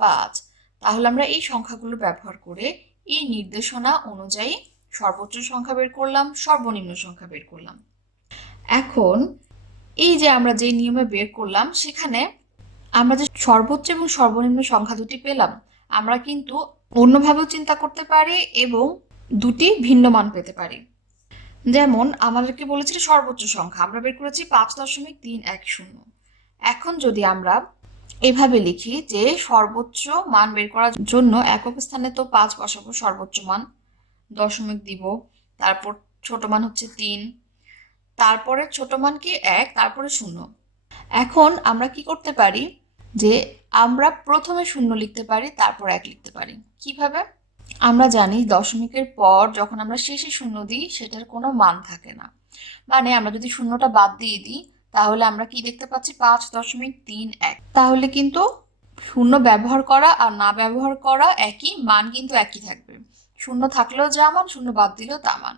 5। তাহলে আমরা এই সংখ্যাগুলো ব্যবহার করে এই নির্দেশনা অনুযায়ী সর্বোচ্চ সংখ্যা বের করলাম, সর্বনিম্ন সংখ্যা বের করলাম। এখন এই যে আমরা যে নিয়মে বের করলাম, সেখানে আমরা যে সর্বোচ্চ এবং সর্বনিম্ন সংখ্যা দুটি পেলাম, আমরা কিন্তু অন্যভাবেও চিন্তা করতে পারি এবং দুটি ভিন্ন মান পেতে পারি। যেমন আমাদেরকে বলেছিল সর্বোচ্চ সংখ্যা, আমরা বের করেছি 5.310। এখন যদি আমরা এভাবে লিখি যে সর্বোচ্চ মান বের করার জন্য একক স্থানে তো 5 বসাবো সর্বোচ্চ মান, দশমিক দিব, তারপর ছোট মান হচ্ছে 3, তারপরে ছোট মান কি 1, তারপরে 0। এখন আমরা কি করতে পারি, যে আমরা প্রথমে 0 লিখতে পারি, তারপর 1 লিখতে পারি। কিভাবে, আমরা জানি দশমিকের পর যখন আমরা শেষে 0 দিই সেটার কোনো মান থাকে না। মানে আমরা যদি 0টা বাদ দিয়ে দিই তাহলে আমরা কি দেখতে পাচ্ছি, 5.31। তাহলে কিন্তু 0 ব্যবহার করা আর না ব্যবহার করা একই, মান কিন্তু একই থাকবে। 0 থাকলেও যা মান, 0 বাদ দিলেও তা মান।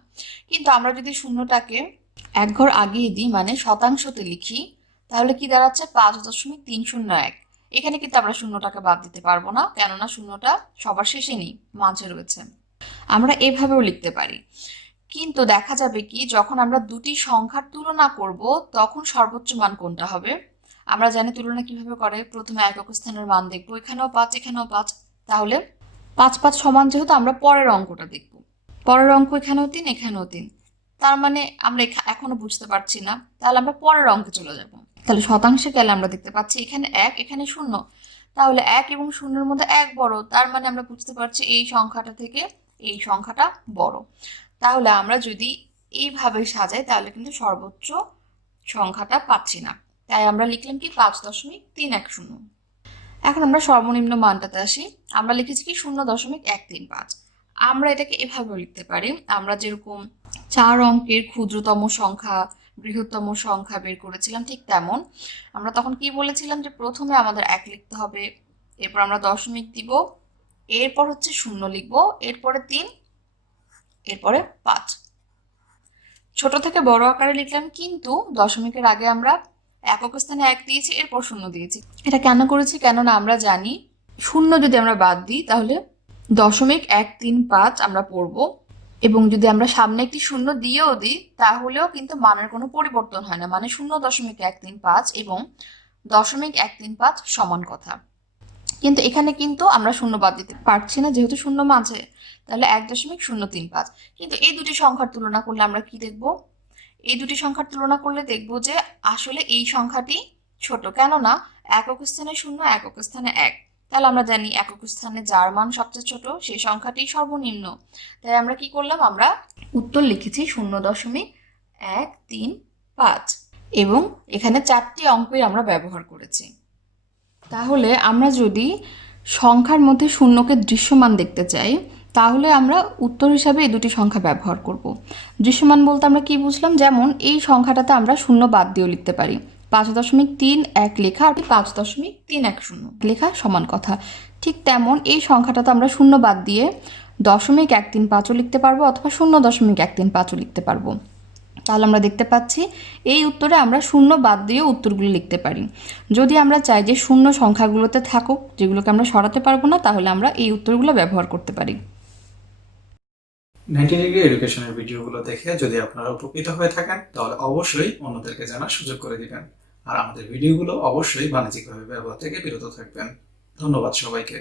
কিন্তু আমরা যদি 0টাকে এক ঘর আগিয়ে দিই, মানে শতাংশতে লিখি, তাহলে কি দাঁড়াচ্ছে 5.301। এখানে কিন্তু আমরা 0টাকে বাদ দিতে পারবো না, কেননা 0টা সবার শেষে নেই, মাঝে রয়েছে। আমরা এভাবেও লিখতে পারি। কিন্তু দেখা যাবে কি, যখন আমরা দুটি সংখ্যার তুলনা করব তখন সর্বোচ্চ মান কোনটা হবে। আমরা জানি তুলনা কিভাবে করে, প্রথমে একক স্থানের মান দেখবো, এখানেও 5, এখানেও 5, তাহলে 5 5 সমান, যেহেতু আমরা পরের অঙ্কটা দেখব, পরের অঙ্ক এখানেও 3, এখানেও 3, তার মানে আমরা এখনো বুঝতে পারছি না, তাহলে আমরা পরের অঙ্কে চলে যাব। তাহলে শতাংশে গেলে আমরা দেখতে পাচ্ছি এখানে 1, এখানে 0, তাহলে 1 এবং 0-এর মধ্যে 1 বড়, তার মানে আমরা বুঝতে পারছি এই সংখ্যাটা থেকে এই সংখ্যাটা বড়। তাহলে আমরা যদি এইভাবে সাজাই তাহলে কিন্তু সর্বোচ্চ সংখ্যাটা পাচ্ছি না, তাই আমরা লিখলাম কি 5.310। এখন আমরা সর্বনিম্ন মানটাতে আসি, আমরা লিখেছি কি 0.135। আমরা এটাকে এভাবেও লিখতে পারি, আমরা যেরকম 4 অঙ্কের ক্ষুদ্রতম সংখ্যা বৃহত্তম সংখ্যা বের করেছিলাম, ঠিক তেমন আমরা তখন কি বলেছিলাম, যে প্রথমে আমাদের 1 লিখতে হবে, এরপর আমরা দশমিক দিব, এরপর হচ্ছে 0 লিখবো, এরপরে 3, এরপরে 5। ছোট থেকে বড় আকারে লিখলাম, কিন্তু দশমিকের আগে আমরা একক স্থানে 1 দিয়েছি, এরপর 0 দিয়েছি। এটা কেন করেছি? কেননা আমরা জানি শূন্য যদি আমরা বাদ দিই তাহলে 0.135 আমরা পড়ব, এবং যদি আমরা সামনে একটি শূন্য দিয়েও দিই তাহলেও কিন্তু মানের কোনো পরিবর্তন হয় না, মানে 0.135 এবং 0.135 সমান কথা। কিন্তু এখানে কিন্তু আমরা শূন্য বাদ দিতে পারছি না, যেহেতু শূন্য মাঝে, তাহলে 1.035। কিন্তু এই দুটি সংখ্যার তুলনা করলে আমরা কি দেখব? এই দুটি সংখ্যার তুলনা করলে দেখব যে আসলে এই সংখ্যাটি ছোট, কেননা একক স্থানে 0, একক স্থানে 1। তাহলে আমরা জানি একক স্থানে যার মান সবচেয়ে ছোট সেই সংখ্যাটি সর্বনিম্ন। তাই আমরা কি করলাম? আমরা উত্তর লিখেছি 0.135 এবং এখানে 4টি অঙ্কই আমরা ব্যবহার করেছি। তাহলে আমরা যদি সংখ্যার মধ্যে শূন্যকে দৃশ্যমান দেখতে চাই তাহলে আমরা উত্তর হিসাবে এই দুটি সংখ্যা ব্যবহার করব। দৃশ্যমান বলতে আমরা কি বুঝলাম? যেমন এই সংখ্যাটাতে আমরা শূন্য বাদ দিয়েও লিখতে পারি, 5.31 লেখা আর 5.310 লেখা সমান কথা। ঠিক তেমন এই সংখ্যাটাতে আমরা শূন্য বাদ দিয়ে 0.135ও লিখতে পারবো অথবা 0.135ও লিখতে পারবো। তাহলে আমরা দেখতে পাচ্ছি এই উত্তরে আমরা শূন্য বাদ দিয়েও উত্তরগুলো লিখতে পারি। যদি আমরা চাই যে শূন্য সংখ্যাগুলোতে থাকুক, যেগুলোকে আমরা সরাতে পারবো না, তাহলে আমরা এই উত্তরগুলো ব্যবহার করতে পারি। 90 ডিগ্রি এডুকেশনের ভিডিওগুলো দেখে যদি আপনারা উপকৃত হয়ে থাকেন তাহলে অবশ্যই অন্যদেরকে জানার সুযোগ করে দিবেন। আর আমাদের ভিডিওগুলো অবশ্যই বাণিজ্যিকভাবে ব্যবহার থেকে বিরত থাকবেন। ধন্যবাদ সবাইকে।